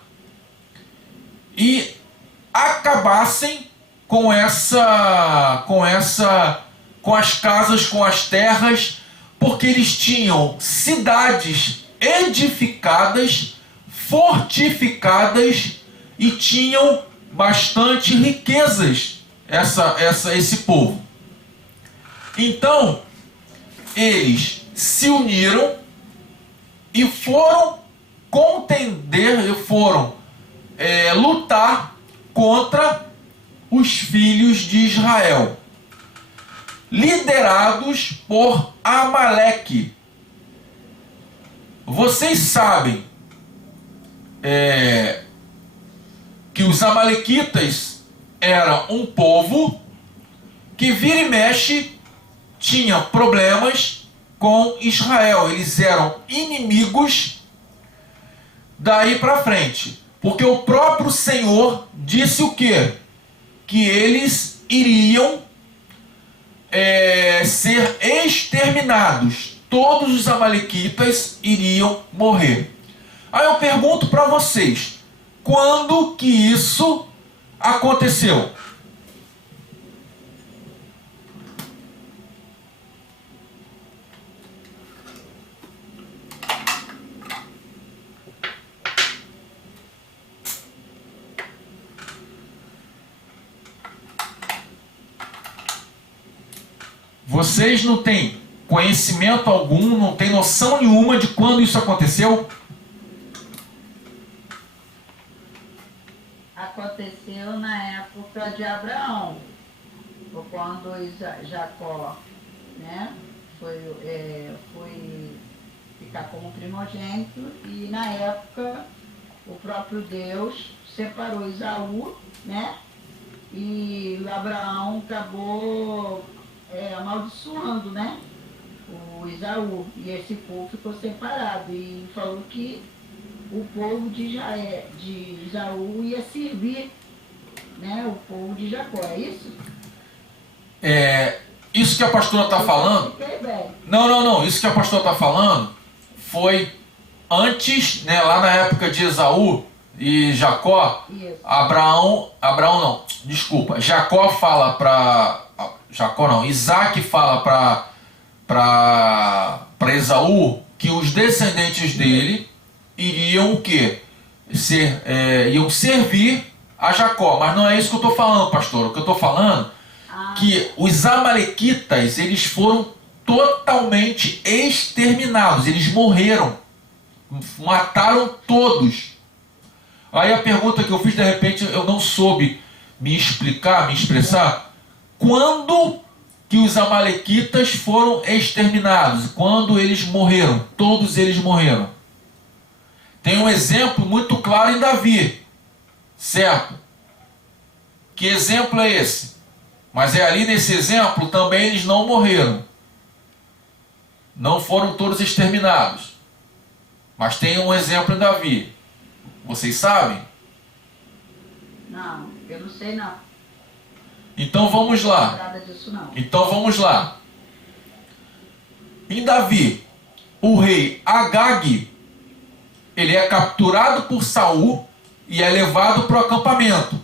e acabassem com as casas, com as terras, porque eles tinham cidades edificadas, fortificadas e tinham bastante riquezas, esse povo. Então, eles se uniram e foram contender, lutar contra os filhos de Israel, liderados por Amaleque. Vocês sabem que os amalequitas eram um povo que vira e mexe tinha problemas com Israel. Eles eram inimigos daí para frente, porque o próprio Senhor disse o quê? Que eles iriam ser exterminados. Todos os amalequitas iriam morrer. Aí eu pergunto para vocês, quando que isso aconteceu? Vocês não têm conhecimento algum, não têm noção nenhuma de quando isso aconteceu? Aconteceu na época de Abraão, quando Jacó, né, foi ficar como primogênito, e na época o próprio Deus separou Esaú, né, e Abraão acabou amaldiçoando, né, o Esaú, e esse povo ficou separado, e falou que o povo de Esaú ia servir, né, o povo de Jacó, é isso? Isso que a pastora está falando... Não, isso que a pastora está falando foi antes, né, lá na época de Esaú e Jacó. Isso. Jacó fala para... Isaac fala para Esaú que os descendentes dele iriam o quê? Iam servir a Jacó. Mas não é isso que eu estou falando, pastor. O que eu estou falando é que os amalequitas, eles foram totalmente exterminados. Eles morreram. Mataram todos. Aí a pergunta que eu fiz, de repente, eu não soube me expressar. Quando que os amalequitas foram exterminados? Quando eles morreram? Todos eles morreram. Tem um exemplo muito claro em Davi, certo? Que exemplo é esse? Mas ali nesse exemplo também eles não morreram. Não foram todos exterminados. Mas tem um exemplo em Davi. Vocês sabem? Não, eu não sei não. Então vamos lá. Nada disso não. Então vamos lá. Em Davi, o rei Agag, ele é capturado por Saul e é levado para o acampamento.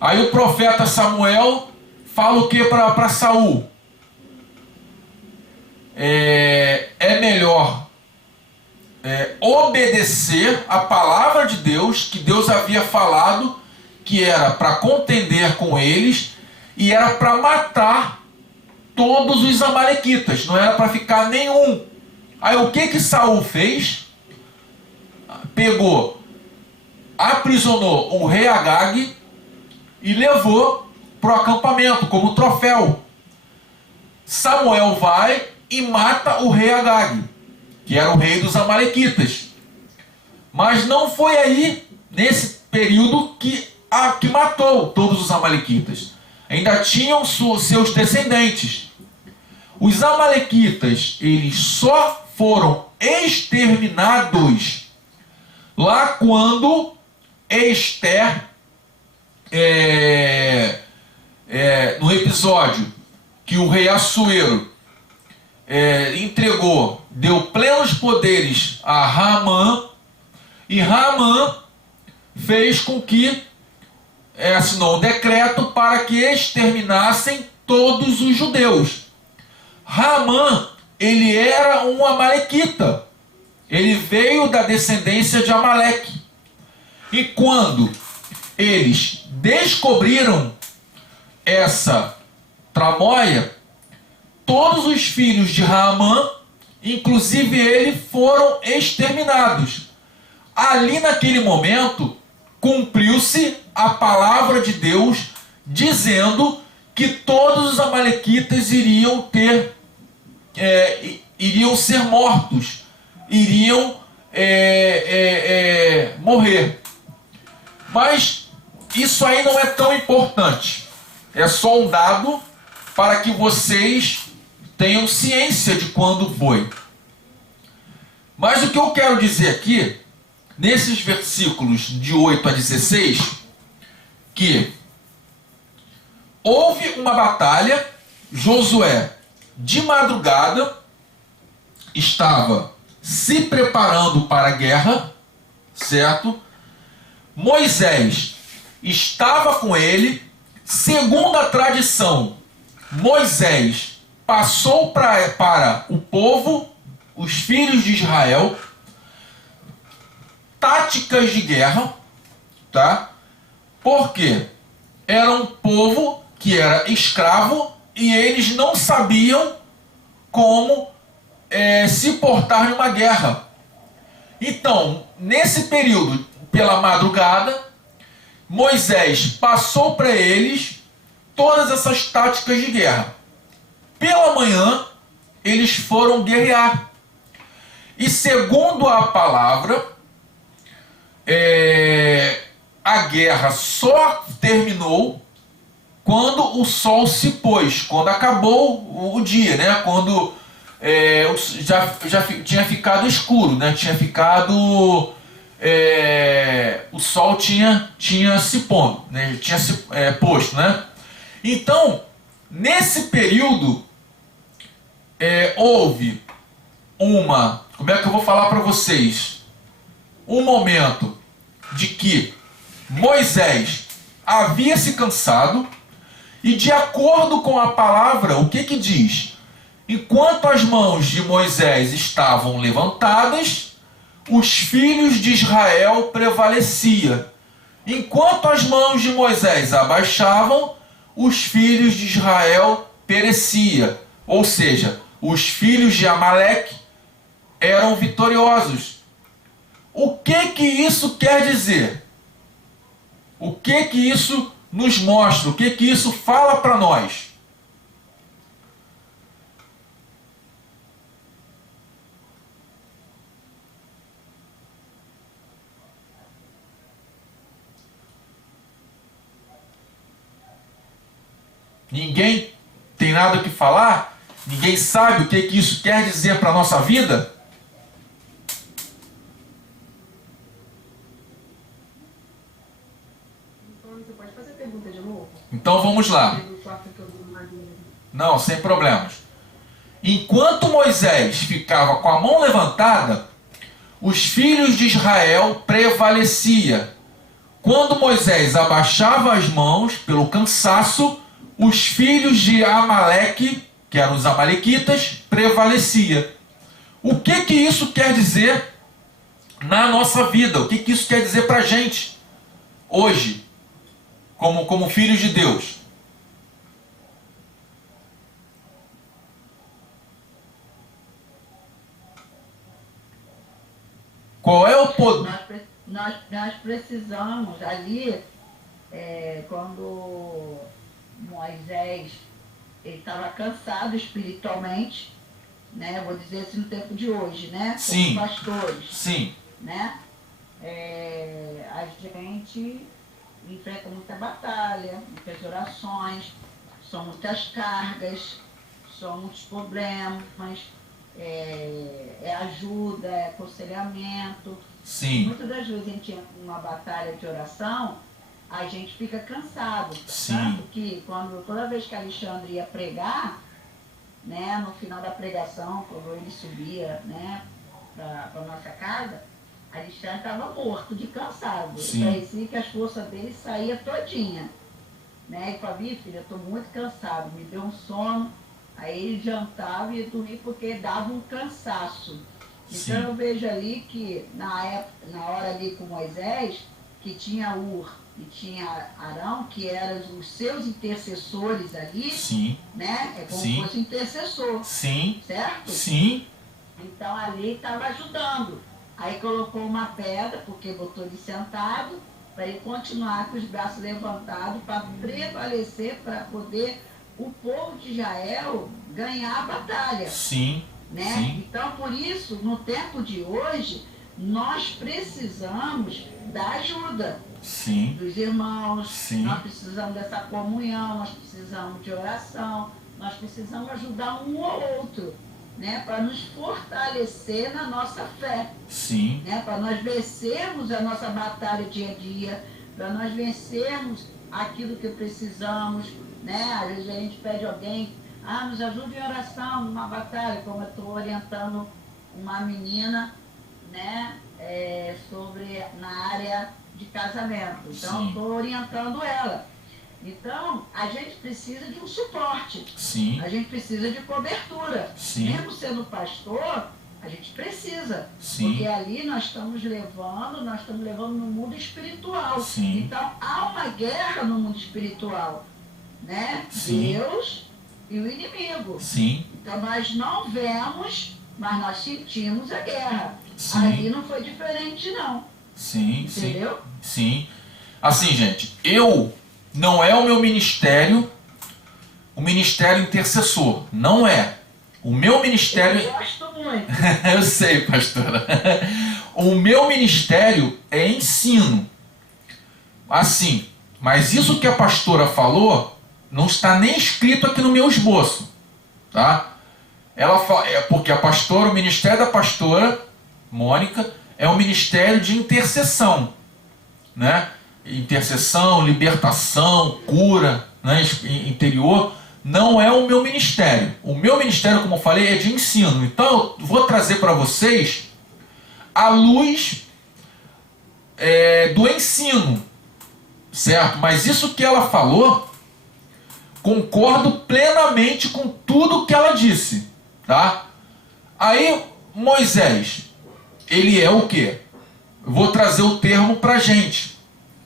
Aí o profeta Samuel fala o que para Saul? É melhor obedecer a palavra de Deus, que Deus havia falado, que era para contender com eles e era para matar todos os amalequitas, não era para ficar nenhum. Aí o que Saul fez? Pegou, aprisionou o rei Agag e levou para o acampamento como troféu. Samuel vai e mata o rei Agag, que era o rei dos amalequitas. Mas não foi aí, nesse período, que matou todos os amalequitas. Ainda tinham seus descendentes. Os amalequitas, eles só foram exterminados lá quando Ester, no episódio que o rei Assuero deu plenos poderes a Haamã, e Haamã fez com que assinou um decreto para que exterminassem todos os judeus. Haamã, ele era um amalequita, ele veio da descendência de Amaleque, e quando eles descobriram essa tramóia, todos os filhos de Haamã, inclusive ele, foram exterminados. Ali naquele momento, cumpriu-se a palavra de Deus, dizendo que todos os amalequitas iriam ser mortos, iriam morrer. Mas isso aí não é tão importante. É só um dado para que vocês tenham ciência de quando foi. Mas o que eu quero dizer aqui, nesses versículos de 8 a 16, que houve uma batalha, Josué, de madrugada, estava se preparando para a guerra, certo? Moisés estava com ele. Segundo a tradição, Moisés passou para o povo, os filhos de Israel, táticas de guerra, tá? Porque era um povo que era escravo e eles não sabiam como se portar numa guerra. Então, nesse período, pela madrugada, Moisés passou para eles todas essas táticas de guerra. Pela manhã, eles foram guerrear. E segundo a palavra, a guerra só terminou quando o sol se pôs, quando acabou o dia, né? Quando já tinha ficado escuro, né? Tinha ficado... o sol tinha se pondo, né? Tinha se posto, né? Então, nesse período, houve como é que eu vou falar para vocês? Um momento de que Moisés havia se cansado, e de acordo com a palavra, o que diz? Enquanto as mãos de Moisés estavam levantadas, os filhos de Israel prevaleciam. Enquanto as mãos de Moisés abaixavam, os filhos de Israel pereciam. Ou seja, os filhos de Amaleque eram vitoriosos. O que isso quer dizer? O que isso nos mostra? O que isso fala para nós? Ninguém tem nada o que falar? Ninguém sabe o que isso quer dizer para a nossa vida? Você pode fazer a pergunta de novo? Então vamos lá. Não, sem problemas. Enquanto Moisés ficava com a mão levantada, os filhos de Israel prevaleciam. Quando Moisés abaixava as mãos pelo cansaço, os filhos de Amaleque, que eram os amalequitas, prevalecia. O que que isso quer dizer na nossa vida? O que que isso quer dizer para a gente hoje, como filhos de Deus? Qual é o poder? Nós precisamos ali, quando Moisés estava cansado espiritualmente, né? Vou dizer assim no tempo de hoje, né? Sim. Como pastores, Sim, né? A gente enfrenta muita batalha, muitas orações, são muitas cargas, são muitos problemas, ajuda, é aconselhamento. sim, Muitas das vezes a gente entra numa batalha de oração, a gente fica cansado. Sim. Tanto que toda vez que Alexandre ia pregar, né, no final da pregação, quando ele subia, né, para a nossa casa, Alexandre estava morto de cansado. Sim. Parecia que as forças dele saíam todinha. Né? E falava, filha, eu estou muito cansado, me deu um sono. Aí ele jantava e ia dormir porque dava um cansaço. Sim. Então eu vejo ali que na hora ali com Moisés, que tinha Ur e tinha Arão, que eram os seus intercessores ali, sim, né? É como Sim. se fosse intercessor, sim, certo? sim, Então ali estava ajudando. Aí colocou uma pedra, porque botou ele sentado, para ele continuar com os braços levantados, para prevalecer, para poder o povo de Israel ganhar a batalha. sim, Né? sim. Então, por isso, no tempo de hoje, nós precisamos da ajuda sim, dos irmãos, Sim. nós precisamos dessa comunhão, nós precisamos de oração, nós precisamos ajudar um ou outro, né? Para nos fortalecer na nossa fé, sim, né? Para nós vencermos a nossa batalha dia a dia, para nós vencermos aquilo que precisamos, né? Às vezes a gente pede alguém, nos ajude em oração, numa batalha, como eu estou orientando uma menina, né? Na área de casamento. Então, Sim. estou orientando ela. Então, a gente precisa de um suporte. sim, A gente precisa de cobertura. Sim. Mesmo sendo pastor, a gente precisa. Sim. Porque ali nós estamos levando no mundo espiritual. Sim. Então, há uma guerra no mundo espiritual, né? Sim. Deus e o inimigo. sim, Então, nós não vemos, mas nós sentimos a guerra. Sim. Ali não foi diferente, não. sim, sim, Entendeu? sim. Assim, gente, não é o meu ministério, o ministério intercessor. Não é. O meu ministério... Eu gosto muito. Eu sei, pastora. O meu ministério é ensino. Assim, mas isso que a pastora falou não está nem escrito aqui no meu esboço, tá? Ela fala, porque o ministério da pastora Mônica é um ministério de intercessão, né? Intercessão, libertação, cura, né? Interior. Não é o meu ministério. O meu ministério, como eu falei, é de ensino. Então, eu vou trazer para vocês a luz do ensino, certo? Mas isso que ela falou, concordo plenamente com tudo que ela disse, tá? Aí, Moisés, ele é o quê? Eu vou trazer o termo para a gente.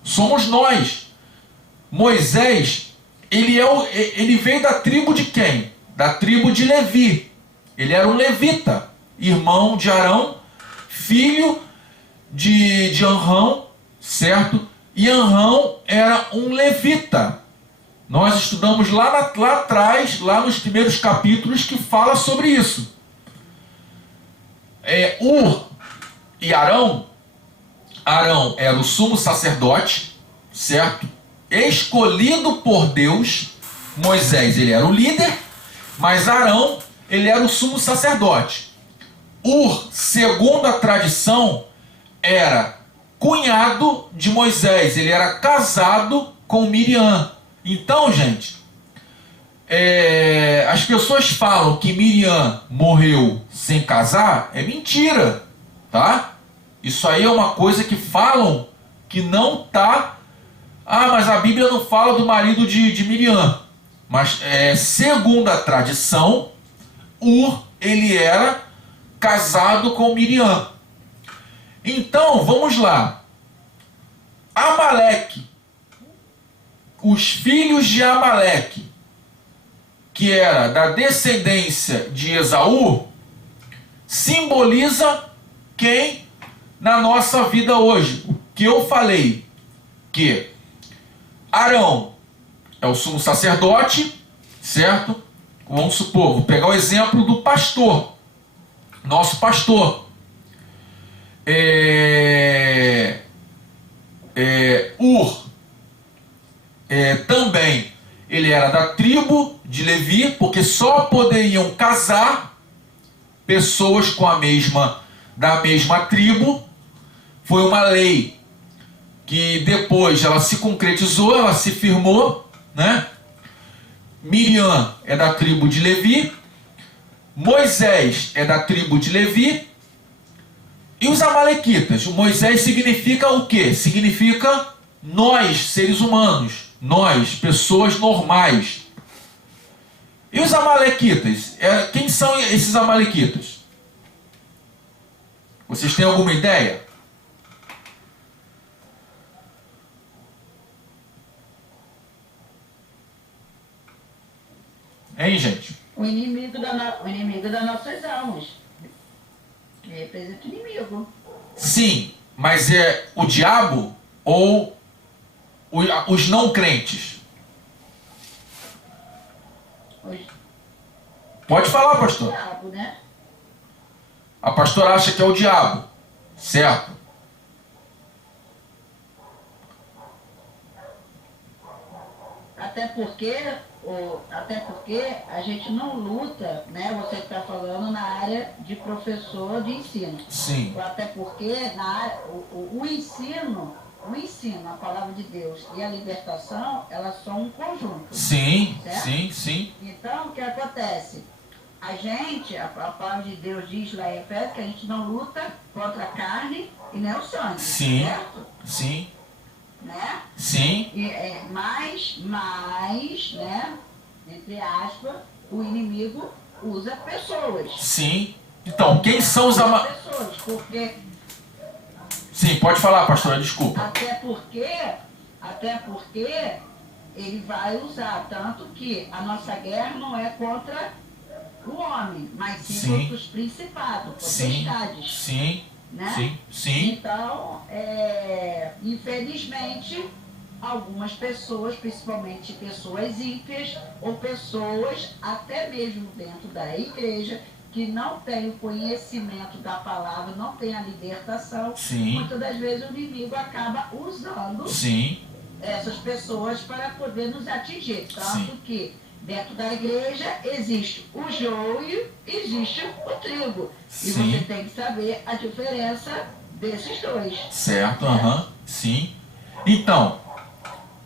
Somos nós. Moisés, ele veio da tribo de quem? Da tribo de Levi. Ele era um levita, irmão de Arão, filho de Anrão, certo? E Anrão era um levita. Nós estudamos lá atrás, lá nos primeiros capítulos, que fala sobre isso. Ur e Arão era o sumo sacerdote, certo? Escolhido por Deus. Moisés, ele era o líder, mas Arão, ele era o sumo sacerdote. Ur, segundo a tradição, era cunhado de Moisés, ele era casado com Miriam. Então, gente, as pessoas falam que Miriam morreu sem casar, é mentira, tá? Isso aí é uma coisa que falam que não tá... mas a Bíblia não fala do marido de Miriam. Mas segundo a tradição, ele era casado com Miriam. Então, vamos lá. Amaleque, os filhos de Amaleque, que era da descendência de Esaú, simboliza quem na nossa vida hoje? O que eu falei, que Arão é o sumo sacerdote, certo? Vamos supor, vou pegar o exemplo do pastor, nosso pastor. Também ele era da tribo de Levi, porque só poderiam casar pessoas da mesma tribo. Foi uma lei que depois ela se concretizou, ela se firmou, né? Miriam é da tribo de Levi, Moisés é da tribo de Levi. E os amalequitas? O Moisés significa o quê? Significa nós, seres humanos, nós, pessoas normais. E os amalequitas? Quem são esses amalequitas? Vocês têm alguma ideia? Hein, gente? O inimigo das nossas almas. Que representa o inimigo. Sim, mas é o diabo ou os não crentes? Pode falar, O pastor. diabo, né? A pastora acha que é o diabo, certo? Até porque a gente não luta, né? Você está falando na área de professor de ensino. Sim. Até porque o ensino, a palavra de Deus e a libertação, elas são um conjunto. Sim, certo? sim. Então, o que acontece? A palavra de Deus diz lá em Efésios que a gente não luta contra a carne e nem o sangue, Sim. certo? Sim. Né? Sim. Mas, né, entre aspas, o inimigo usa pessoas. Sim. Então, quem são os pessoas, porque Sim, pode falar, pastora, desculpa. até porque ele vai usar, tanto que a nossa guerra não é contra o homem, mas sim contra os principados, potestades. Sim. Né? Sim. Então, infelizmente, algumas pessoas, principalmente pessoas ímpias ou pessoas até mesmo dentro da igreja que não têm o conhecimento da palavra, não têm a libertação, muitas das vezes o inimigo acaba usando essas pessoas para poder nos atingir. Tanto que dentro da igreja existe o joio, existe o trigo. E você tem que saber a diferença desses dois. Certo, sim. Então,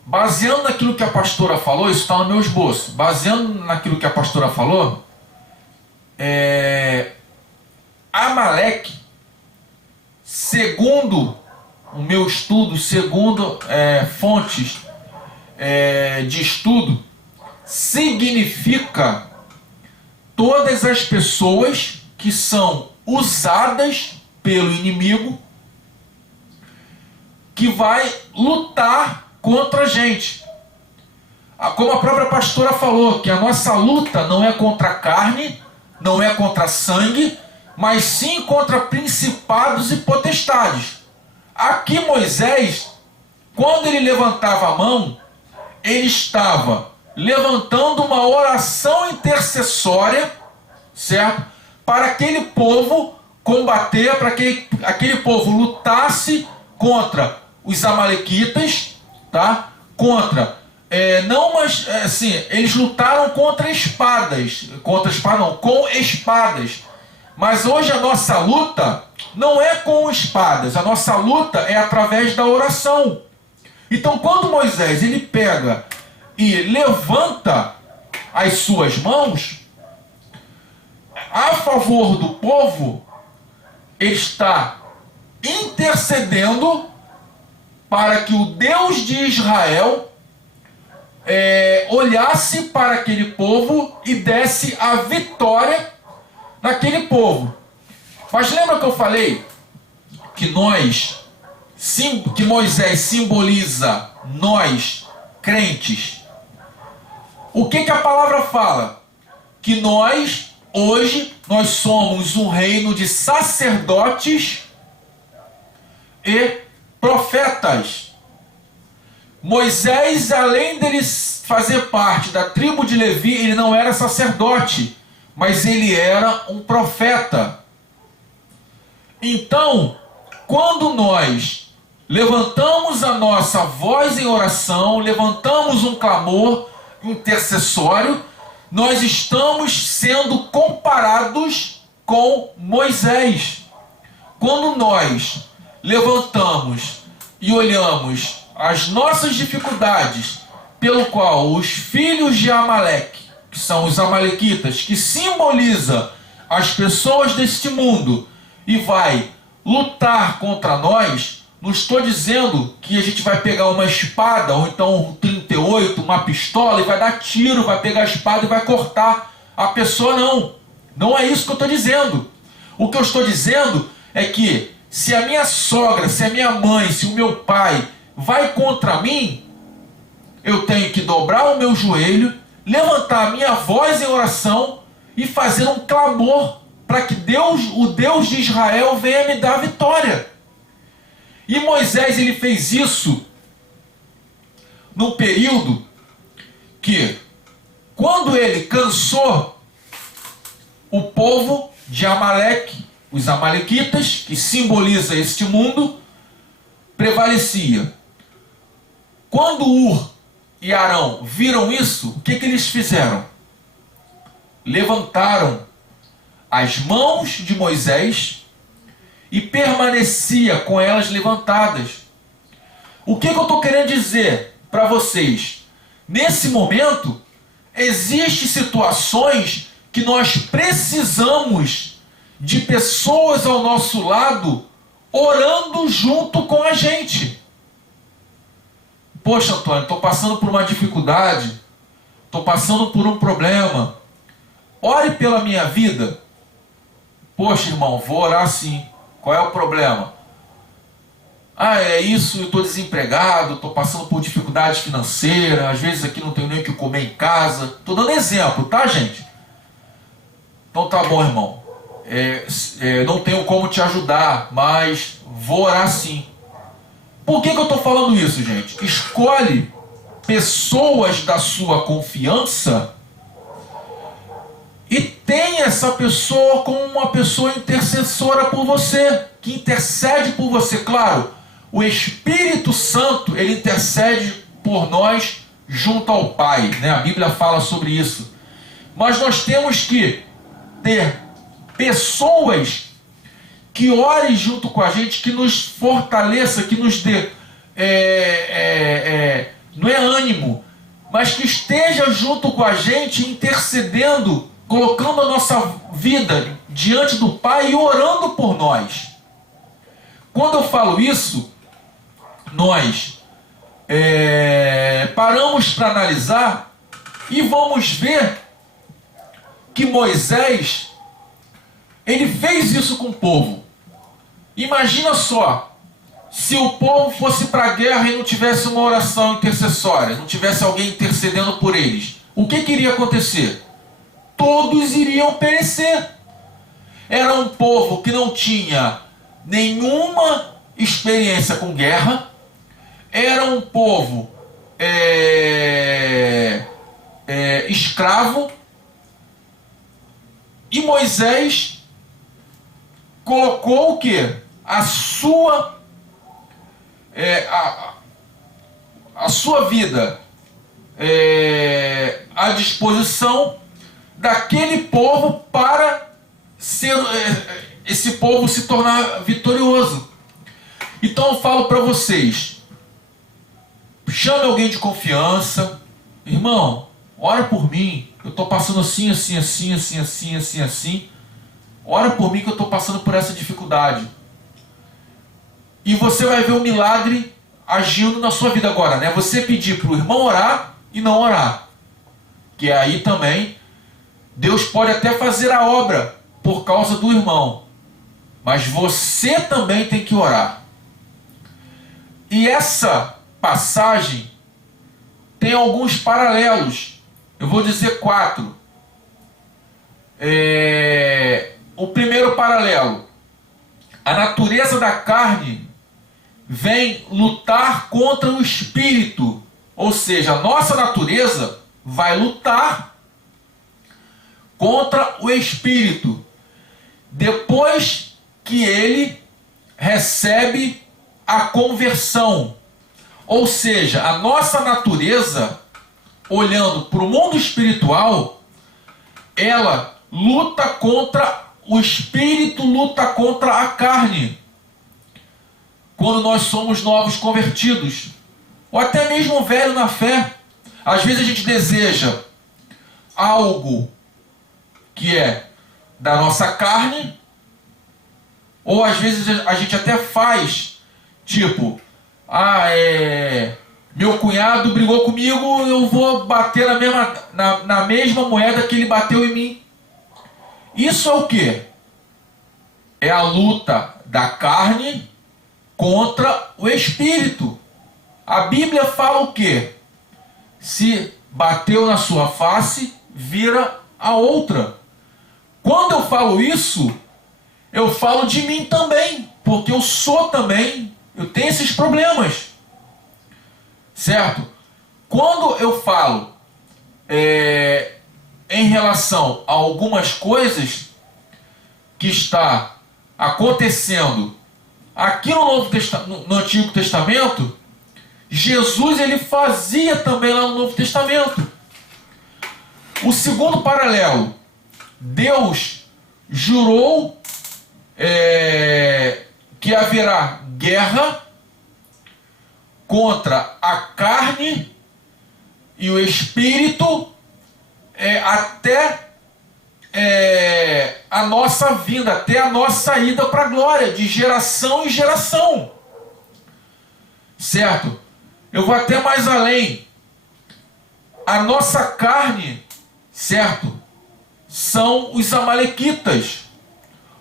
baseando naquilo que a pastora falou, isso está no meu esboço. Baseando naquilo que a pastora falou, Amaleque, segundo o meu estudo, segundo fontes de estudo, significa todas as pessoas que são usadas pelo inimigo, que vai lutar contra a gente. Como a própria pastora falou, que a nossa luta não é contra a carne, não é contra sangue, mas sim contra principados e potestades. Aqui Moisés, quando ele levantava a mão, ele estava levantando uma oração intercessória, certo? Para aquele povo combater, para que aquele povo lutasse contra os amalequitas, tá? Eles lutaram contra espadas, com espadas. Mas hoje a nossa luta não é com espadas, a nossa luta é através da oração. Então, quando Moisés ele pega e levanta as suas mãos a favor do povo, ele está intercedendo para que o Deus de Israel olhasse para aquele povo e desse a vitória naquele povo. Mas lembra que eu falei que que Moisés simboliza nós, crentes? O que a palavra fala? Que hoje, nós somos um reino de sacerdotes e profetas. Moisés, além dele fazer parte da tribo de Levi, ele não era sacerdote, mas ele era um profeta. Então, quando nós levantamos a nossa voz em oração, levantamos um clamor intercessório, nós estamos sendo comparados com Moisés. Quando nós levantamos e olhamos as nossas dificuldades, pelo qual os filhos de Amaleque, que são os amalequitas, que simboliza as pessoas deste mundo, e vai lutar contra nós, não estou dizendo que a gente vai pegar uma espada, ou então um 38, uma pistola, e vai dar tiro, vai pegar a espada e vai cortar a pessoa, não. Não é isso que eu estou dizendo. O que eu estou dizendo é que se a minha sogra, se a minha mãe, se o meu pai vai contra mim, eu tenho que dobrar o meu joelho, levantar a minha voz em oração e fazer um clamor para que Deus, o Deus de Israel, venha me dar a vitória. E Moisés, ele fez isso num período que, quando ele cansou o povo de Amaleque, os amalequitas, que simboliza este mundo, prevalecia. Quando Ur e Arão viram isso, o que eles fizeram? Levantaram as mãos de Moisés e permanecia com elas levantadas. O que eu estou querendo dizer para vocês? Nesse momento, existem situações que nós precisamos de pessoas ao nosso lado orando junto com a gente. Poxa, Antônio, estou passando por uma dificuldade, estou passando por um problema. Ore pela minha vida. Poxa, irmão, vou orar sim. Qual é o problema? Ah, é isso, eu estou desempregado, estou passando por dificuldade financeira, às vezes aqui não tenho nem o que comer em casa. Estou dando exemplo, tá, gente? Então tá bom, irmão. Não tenho como te ajudar, mas vou orar sim. Por que eu estou falando isso, gente? Escolhe pessoas da sua confiança e tenha essa pessoa como uma pessoa intercessora por você, que intercede por você. Claro, o Espírito Santo, ele intercede por nós junto ao Pai, né? A Bíblia fala sobre isso. Mas nós temos que ter pessoas que orem junto com a gente, que nos fortaleça, que nos dê, não é ânimo, mas que esteja junto com a gente, intercedendo, colocando a nossa vida diante do Pai e orando por nós. Quando eu falo isso, nós paramos para analisar e vamos ver que Moisés, ele fez isso com o povo. Imagina só, se o povo fosse para a guerra e não tivesse uma oração intercessória, não tivesse alguém intercedendo por eles, o que iria acontecer? Todos iriam perecer. Era um povo que não tinha nenhuma experiência com guerra, era um povo escravo, e Moisés colocou o quê? A sua vida à disposição daquele povo para esse povo se tornar vitorioso. Então eu falo para vocês, chame alguém de confiança, irmão, ora por mim, eu estou passando assim, ora por mim que eu estou passando por essa dificuldade. E você vai ver o milagre agindo na sua vida agora, né? Você pedir para o irmão orar e não orar. Que aí também Deus pode até fazer a obra por causa do irmão, mas você também tem que orar. E essa passagem tem alguns paralelos. Eu vou dizer 4. O primeiro paralelo: a natureza da carne vem lutar contra o espírito, ou seja, a nossa natureza vai lutar contra o espírito depois que ele recebe a conversão. Ou seja, a nossa natureza, olhando para o mundo espiritual, ela luta contra o espírito, luta contra a carne. Quando nós somos novos convertidos, ou até mesmo velho na fé, às vezes a gente deseja algo que é da nossa carne, ou às vezes a gente até faz, tipo, meu cunhado brigou comigo, eu vou bater na mesma moeda que ele bateu em mim. Isso é o quê? É a luta da carne contra o espírito. A Bíblia fala o quê? Se bateu na sua face, vira a outra. Quando eu falo isso, eu falo de mim também, porque eu sou também, eu tenho esses problemas, certo? Quando eu falo em relação a algumas coisas que está acontecendo aqui no Antigo Testamento, Jesus ele fazia também lá no Novo Testamento. O segundo paralelo: Deus jurou que haverá guerra contra a carne e o espírito até a nossa vinda, até a nossa ida para a glória, de geração em geração. Certo? Eu vou até mais além. A nossa carne, certo, são os amalequitas.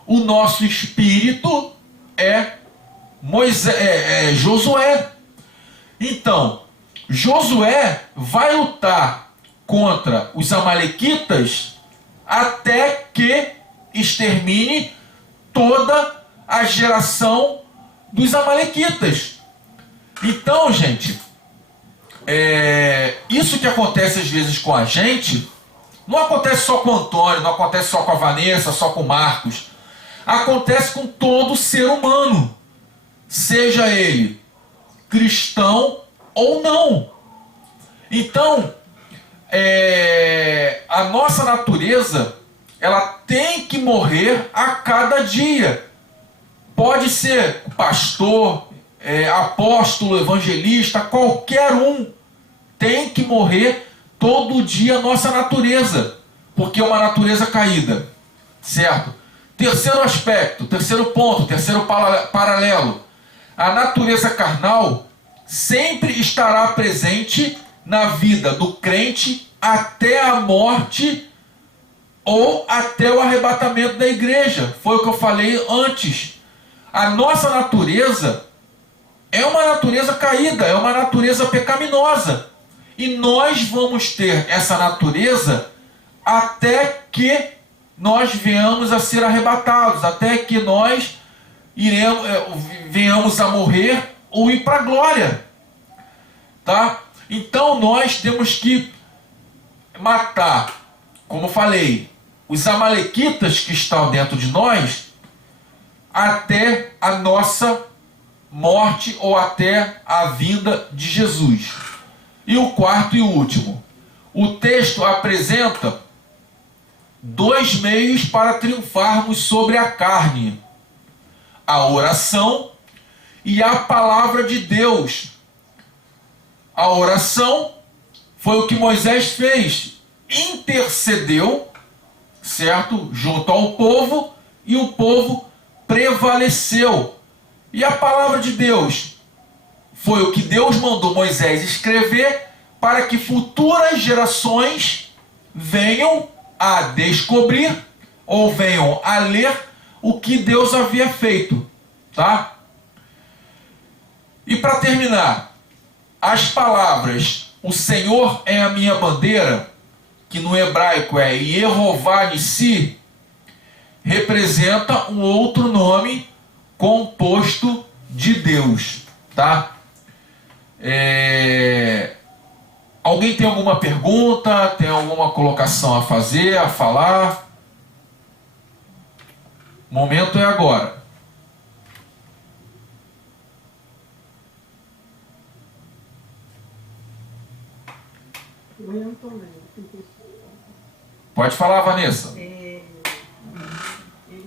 O nosso espírito é Josué. Então, Josué vai lutar contra os amalequitas até que extermine toda a geração dos amalequitas. Então, gente, isso que acontece às vezes com a gente, não acontece só com o Antônio, não acontece só com a Vanessa, só com o Marcos. Acontece com todo ser humano, seja ele cristão ou não. Então, a nossa natureza, ela tem que morrer a cada dia. Pode ser pastor, apóstolo, evangelista, qualquer um tem que morrer todo dia a nossa natureza, porque é uma natureza caída, certo? Terceiro aspecto, terceiro ponto, terceiro paralelo: a natureza carnal sempre estará presente na vida do crente até a morte ou até o arrebatamento da igreja. Foi o que eu falei antes. A nossa natureza é uma natureza caída, é uma natureza pecaminosa. E nós vamos ter essa natureza até que nós venhamos a ser arrebatados, até que nós venhamos a morrer ou ir para a glória. Tá? Então nós temos que matar, como eu falei, os amalequitas que estão dentro de nós até a nossa morte ou até a vinda de Jesus. E o quarto e último: o texto apresenta dois meios para triunfarmos sobre a carne: a oração e a palavra de Deus. A oração foi o que Moisés fez, intercedeu, certo, junto ao povo, e o povo prevaleceu. E a palavra de Deus foi o que Deus mandou Moisés escrever para que futuras gerações venham a descobrir ou venham a ler o que Deus havia feito, tá? E para terminar, as palavras "o Senhor é a minha bandeira", que no hebraico é Yehová Nissi, representa um outro nome composto de Deus, tá? Alguém tem alguma pergunta? Tem alguma colocação a fazer, a falar? O momento é agora. Pode falar, Vanessa. Eu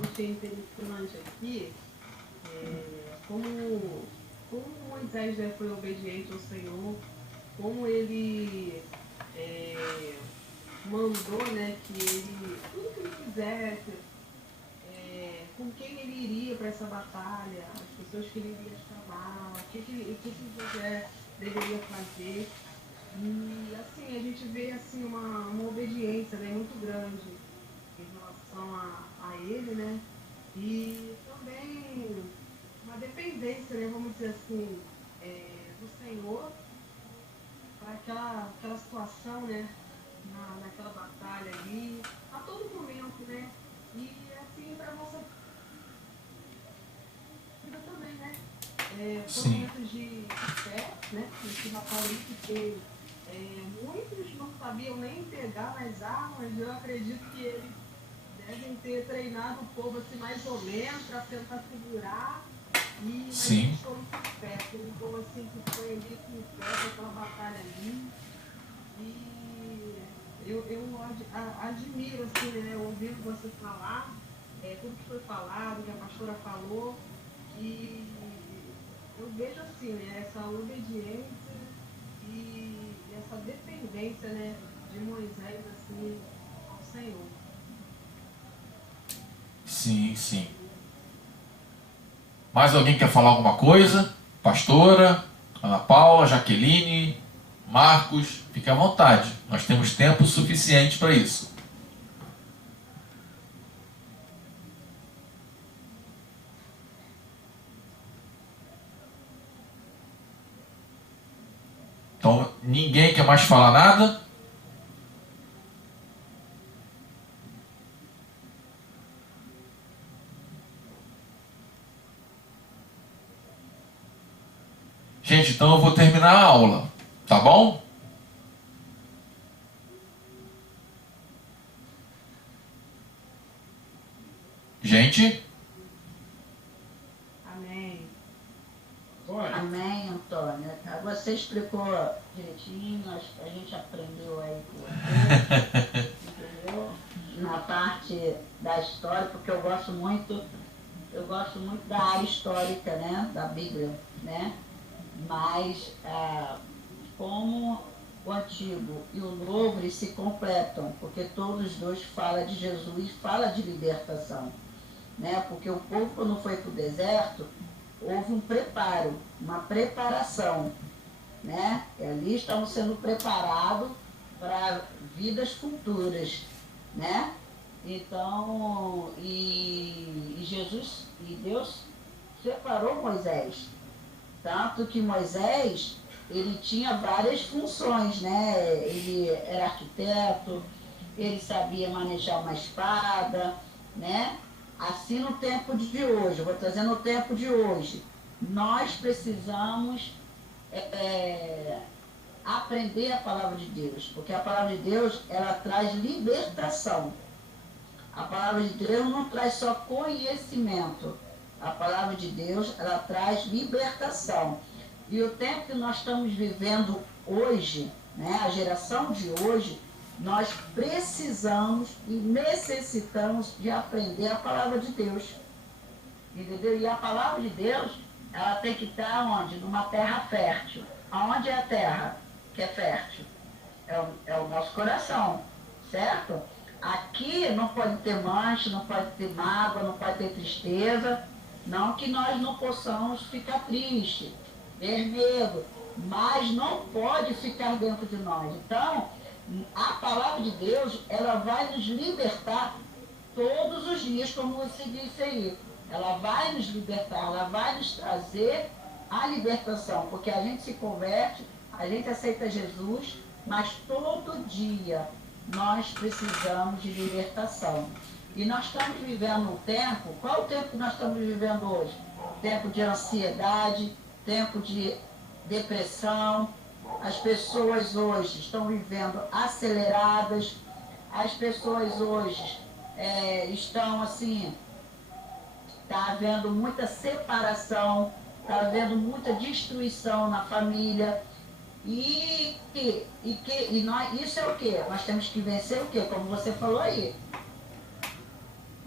achei interessante aqui como Moisés, né, foi obediente ao Senhor, como ele mandou, né, que ele, tudo que ele fizesse, com quem ele iria para essa batalha, as pessoas que ele iria chamar, o que José deveria fazer. E assim, a gente vê assim, uma obediência, né, muito grande em relação a ele, né? E também uma dependência, né, vamos dizer assim, do Senhor para aquela situação, né? Naquela batalha ali, a todo momento, né? E assim, para nossa vida também, né? Foram momentos de fé, né? Nesse apocalipse que muitos não sabiam nem pegar nas armas. Eu acredito que eles devem ter treinado o povo assim mais ou menos para tentar segurar. E eles foram com fé, um povo assim que foi ali com fé para aquela batalha ali. E eu admiro assim, né, ouvindo você falar, tudo que foi falado, que a pastora falou, e eu vejo assim, né, essa obediência e essa dependência, né, de Moisés assim, ao Senhor. Sim, sim. Mais alguém quer falar alguma coisa? Pastora, Ana Paula, Jaqueline, Marcos, fique à vontade. Nós temos tempo suficiente para isso. Então, ninguém quer mais falar nada? Gente, então eu vou terminar a aula, tá bom? Gente? Amém. Amém, Antônio. Você explicou direitinho, a gente aprendeu aí com você, entendeu? Na parte da história, porque eu gosto muito da área histórica, né, da Bíblia, né? Mas como o Antigo e o Novo, eles se completam, porque todos os dois falam de Jesus, falam de libertação, né? Porque o povo, quando foi para o deserto, houve um preparo, uma preparação, né? E ali estavam sendo preparados para vidas futuras, né? Então, e Jesus, e Deus separou Moisés. Tanto que Moisés, ele tinha várias funções, né? Ele era arquiteto, ele sabia manejar uma espada, né? Assim no tempo de hoje, eu vou trazer no tempo de hoje, nós precisamos aprender a palavra de Deus, porque a palavra de Deus, ela traz libertação. A palavra de Deus não traz só conhecimento. A palavra de Deus, ela traz libertação. E o tempo que nós estamos vivendo hoje, né, a geração de hoje, nós precisamos e necessitamos de aprender a palavra de Deus. Entendeu? E a palavra de Deus, ela tem que estar onde? Numa terra fértil. Aonde é a terra que é fértil? É o nosso coração, certo? Aqui não pode ter mancha, não pode ter mágoa, não pode ter tristeza. Não que nós não possamos ficar tristes, ter medo, mas não pode ficar dentro de nós. Então, a palavra de Deus, ela vai nos libertar todos os dias, como você disse aí. Ela vai nos libertar, ela vai nos trazer a libertação, porque a gente se converte, a gente aceita Jesus, mas todo dia nós precisamos de libertação. E nós estamos vivendo um tempo, qual o tempo que nós estamos vivendo hoje? Tempo de ansiedade, tempo de depressão. As pessoas hoje estão vivendo aceleradas, as pessoas hoje estão assim, está havendo muita separação, está havendo muita destruição na família. E nós, isso é o quê? Nós temos que vencer o quê? Como você falou aí.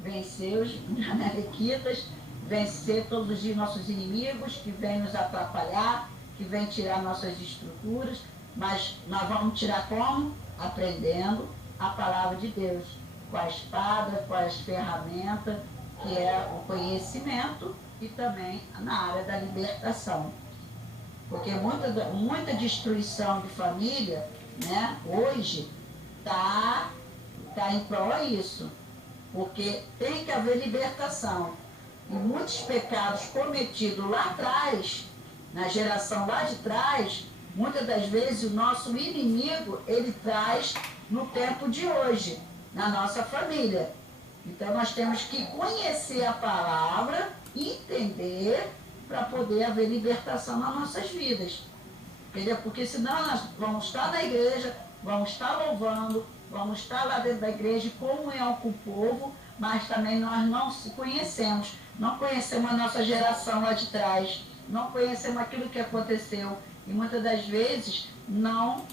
Vencer os amalequitas, vencer todos os dias nossos inimigos que vêm nos atrapalhar, que vêm tirar nossas estruturas, mas nós vamos tirar como? Aprendendo a palavra de Deus, com a espada, com as ferramentas, que é o conhecimento e também na área da libertação. Porque muita destruição de família, né, hoje tá em prol a isso. Porque tem que haver libertação. E muitos pecados cometidos lá atrás, na geração lá de trás, muitas das vezes o nosso inimigo, ele traz no tempo de hoje, na nossa família. Então nós temos que conhecer a palavra, entender, para poder haver libertação nas nossas vidas. Entendeu? Porque senão nós vamos estar na igreja, vamos estar louvando, vamos estar lá dentro da igreja em comunhão com o povo, mas também nós não se conhecemos, não conhecemos a nossa geração lá de trás, não conhecemos aquilo que aconteceu e muitas das vezes não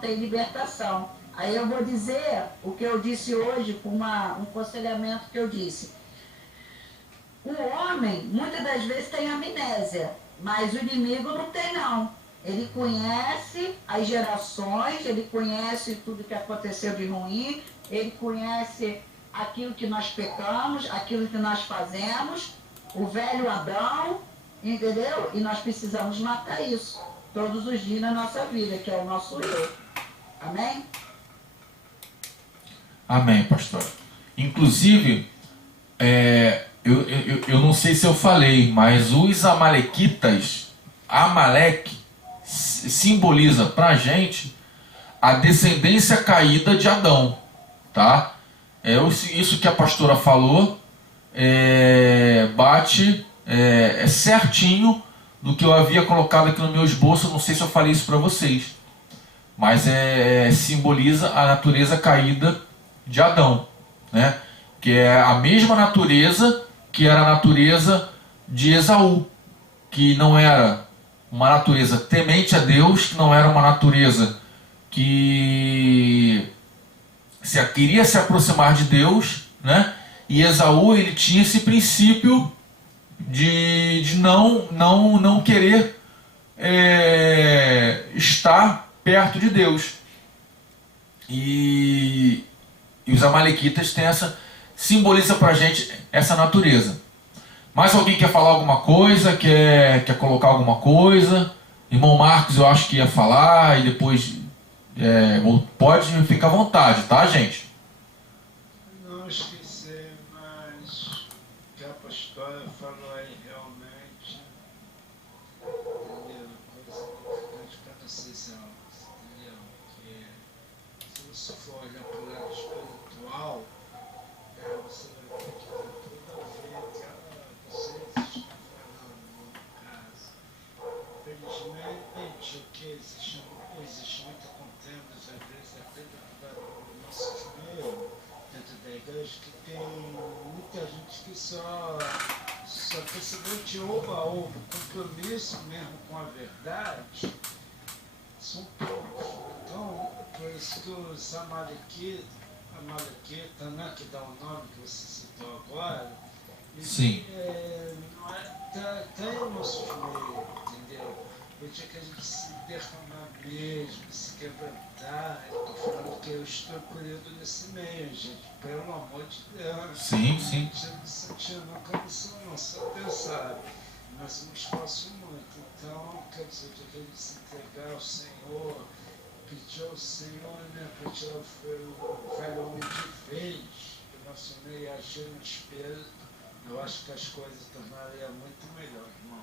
tem libertação. Aí eu vou dizer o que eu disse hoje, com um aconselhamento que eu disse. O homem, muitas das vezes, tem amnésia, mas o inimigo não tem, não. Ele conhece as gerações, ele conhece tudo que aconteceu de ruim, ele conhece aquilo que nós pecamos, aquilo que nós fazemos, o velho Adão, entendeu? E nós precisamos matar isso todos os dias na nossa vida, que é o nosso eu. Amém? Amém, pastor. Inclusive, eu não sei se eu falei, mas os amalequitas, Amaleque, simboliza pra gente a descendência caída de Adão, tá? Isso que a pastora falou bate certinho do que eu havia colocado aqui no meu esboço. Não sei se eu falei isso para vocês, mas simboliza a natureza caída de Adão, né? Que é a mesma natureza que era a natureza de Esaú, que não era uma natureza temente a Deus, que não era uma natureza que queria se aproximar de Deus, né? E Esaú, ele tinha esse princípio de não querer estar perto de Deus. E os amalequitas têm simboliza pra gente essa natureza. Mais alguém quer falar alguma coisa? Quer colocar alguma coisa? Irmão Marcos, eu acho que ia falar, e depois pode ficar à vontade, tá, gente? Não esqueci, mas que a pastora falou aí realmente, entendeu? Coisa importante para nossas almas, entendeu? Que se você for olhar para o lado espiritual, você vai ver que tem tudo a ver que vocês estão falando, no caso. Infelizmente, o que existe muita contenda, às vezes, até dentro do nosso meio, dentro da igreja, que tem muita gente que só percebeu de oba-oba, compromisso mesmo com a verdade, são poucos. Então, por isso que os amalequitas, né, que dá o nome que você citou agora, Sim. Tá em nossos meios, entendeu? Eu tinha que a gente se derramar mesmo, se quebrantar. Eu tô falando que eu estou colhido nesse meio, gente. Pelo amor de Deus. Sim, sim. Não me sentindo na cabeça, não, só Deus sabe. mas eu me esforço muito. Então, quer dizer, devia se entregar ao Senhor, pedir ao Senhor, né, para tirar o velho homem de vez, que nosso meio agir no espelho. Eu acho que as coisas tornariam muito melhor, irmão.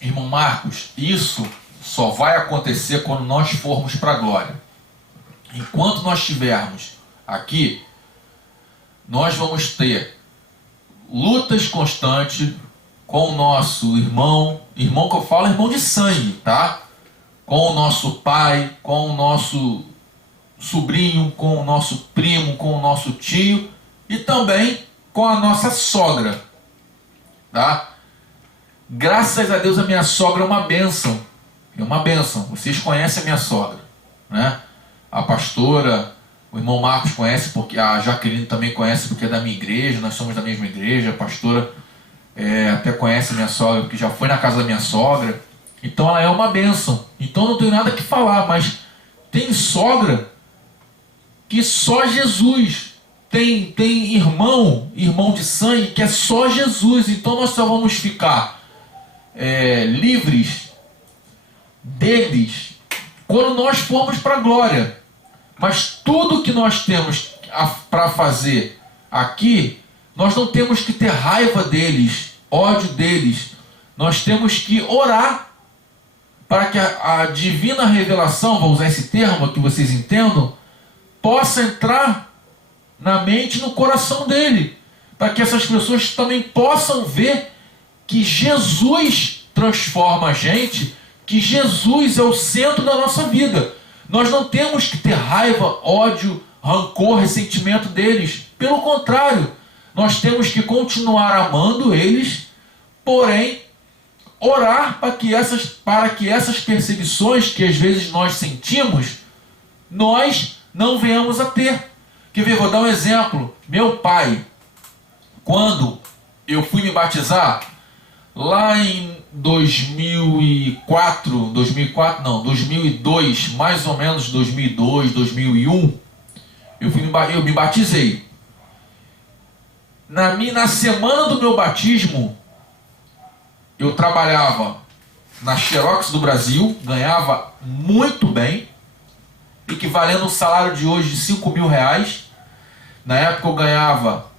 Irmão Marcos, isso só vai acontecer quando nós formos para a glória. Enquanto nós estivermos aqui, nós vamos ter lutas constantes com o nosso irmão que eu falo, irmão de sangue, tá? Com o nosso pai, com o nosso sobrinho, com o nosso primo, com o nosso tio e também com a nossa sogra, tá? Graças a Deus a minha sogra é uma bênção. É uma bênção. Vocês conhecem a minha sogra, né? A pastora, o irmão Marcos conhece, porque a Jaqueline também conhece, porque é da minha igreja, nós somos da mesma igreja. A pastora até conhece a minha sogra, porque já foi na casa da minha sogra. Então ela é uma bênção. Então não tenho nada que falar, mas tem sogra que só Jesus. Tem irmão de sangue que é só Jesus. Então nós só vamos ficar livres deles quando nós formos para a glória. Mas tudo que nós temos para fazer aqui, nós não temos que ter raiva deles, ódio deles. Nós temos que orar para que a divina revelação, vou usar esse termo que vocês entendam, possa entrar na mente e no coração dele, para que essas pessoas também possam ver que Jesus transforma a gente, que Jesus é o centro da nossa vida. Nós não temos que ter raiva, ódio, rancor, ressentimento deles. Pelo contrário, nós temos que continuar amando eles, porém, orar para que essas perseguições que às vezes nós sentimos, nós não venhamos a ter. Quer ver? Vou dar um exemplo. Meu pai, quando eu fui me batizar, lá em 2002, mais ou menos 2002, 2001, eu me batizei. Na semana do meu batismo, eu trabalhava na Xerox do Brasil, ganhava muito bem, equivalendo um salário de hoje de 5 mil reais. Na época eu ganhava,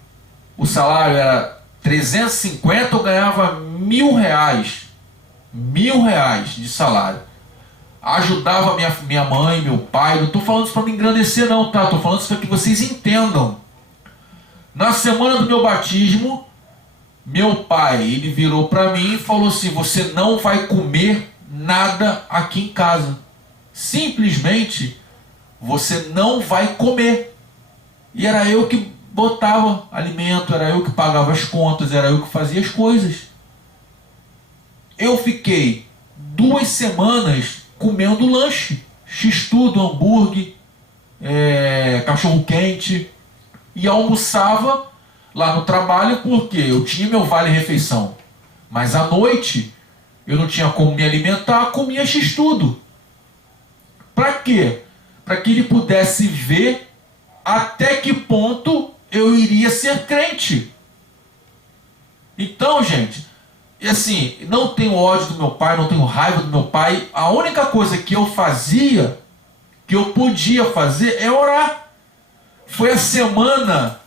o salário era 350, eu ganhava R$1.000. R$1.000 de salário. Ajudava minha mãe, meu pai. Não estou falando isso para me engrandecer não, tá? Estou falando isso para que vocês entendam. Na semana do meu batismo, meu pai, ele virou para mim e falou assim: você não vai comer nada aqui em casa. Simplesmente, você não vai comer. E era eu que botava alimento, era eu que pagava as contas, era eu que fazia as coisas. Eu fiquei 2 semanas comendo lanche, x-tudo, hambúrguer, cachorro-quente, e almoçava lá no trabalho porque eu tinha meu vale-refeição. Mas à noite eu não tinha como me alimentar, comia x-tudo. Para quê? Para que ele pudesse ver até que ponto eu iria ser crente. Então, gente, assim, não tenho ódio do meu pai, não tenho raiva do meu pai. A única coisa que eu fazia, que eu podia fazer, é orar. Foi a semana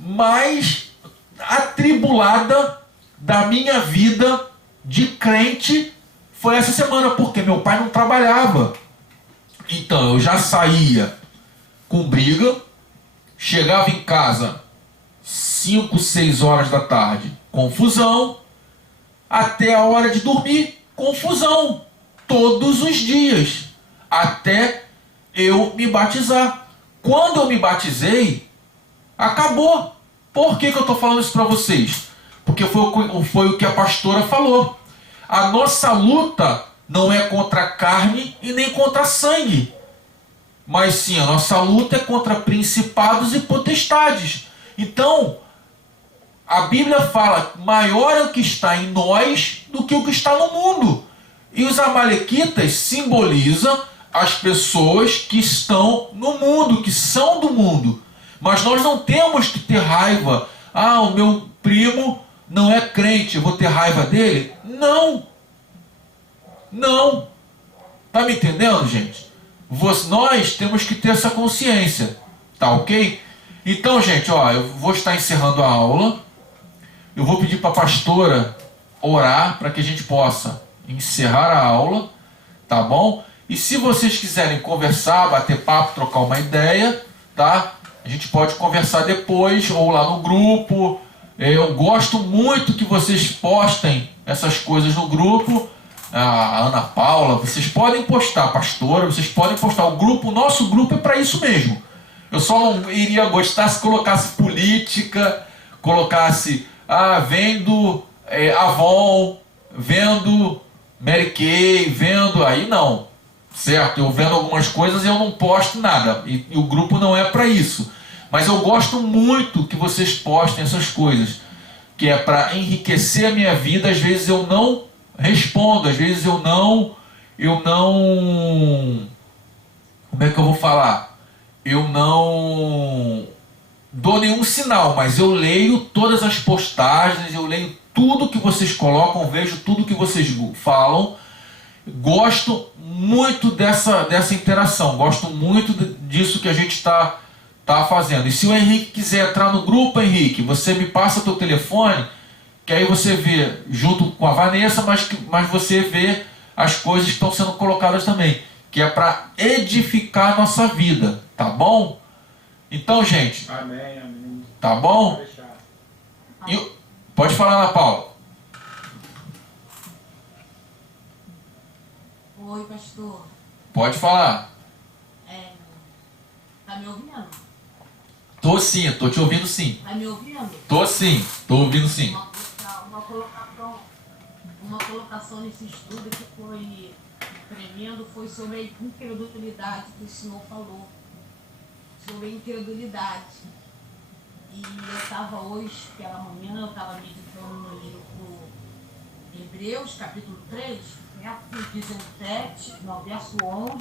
mais atribulada da minha vida de crente. Foi essa semana, porque meu pai não trabalhava. Então eu já saía com briga, chegava em casa 5, 6 horas da tarde, confusão, até a hora de dormir, confusão, todos os dias, até eu me batizar. Quando eu me batizei, acabou. Por que eu estou falando isso para vocês? Porque foi o que a pastora falou. A nossa luta não é contra a carne e nem contra a sangue, mas sim, a nossa luta é contra principados e potestades. Então, a Bíblia fala: maior é o que está em nós do que o que está no mundo. E os amalequitas simbolizam as pessoas que estão no mundo, que são do mundo. Mas nós não temos que ter raiva. Ah, o meu primo não é crente, eu vou ter raiva dele? Não! Não! Tá me entendendo, gente? Nós temos que ter essa consciência, tá ok? Então, gente, ó, eu vou estar encerrando a aula. Eu vou pedir para a pastora orar para que a gente possa encerrar a aula, tá bom? E se vocês quiserem conversar, bater papo, trocar uma ideia, tá? A gente pode conversar depois ou lá no grupo. Eu gosto muito que vocês postem essas coisas no grupo. A Ana Paula, vocês podem postar, pastora, vocês podem postar. O nosso grupo é para isso mesmo. Eu só não iria gostar se colocasse política, colocasse vendo Avon, vendo Mary Kay, vendo, aí não, certo? Eu vendo algumas coisas e eu não posto nada, e o grupo não é para isso. Mas eu gosto muito que vocês postem essas coisas, que é para enriquecer a minha vida. Às vezes eu não respondo, às vezes eu não, como é que eu vou falar? Eu não dou nenhum sinal, mas eu leio todas as postagens, eu leio tudo que vocês colocam, vejo tudo que vocês falam. Gosto muito dessa interação, gosto muito disso que a gente está fazendo. E se o Henrique quiser entrar no grupo, Henrique, você me passa teu telefone, que aí você vê junto com a Vanessa, mas você vê as coisas que estão sendo colocadas também, que é para edificar a nossa vida, tá bom? Então, gente, Amém, amém. tá bom? Pode deixar. Pode falar, Ana Paula. Oi, pastor. Pode falar. Tá me ouvindo? Tô sim, tô te ouvindo sim. Tá me ouvindo? Tô sim, tô ouvindo sim. Uma colocação nesse estudo que foi tremendo foi sobre a incredulidade que o senhor falou. Sobre a incredulidade. E eu estava hoje, pela manhã, eu estava meditando no livro Hebreus, capítulo 3, verso 17, no verso 11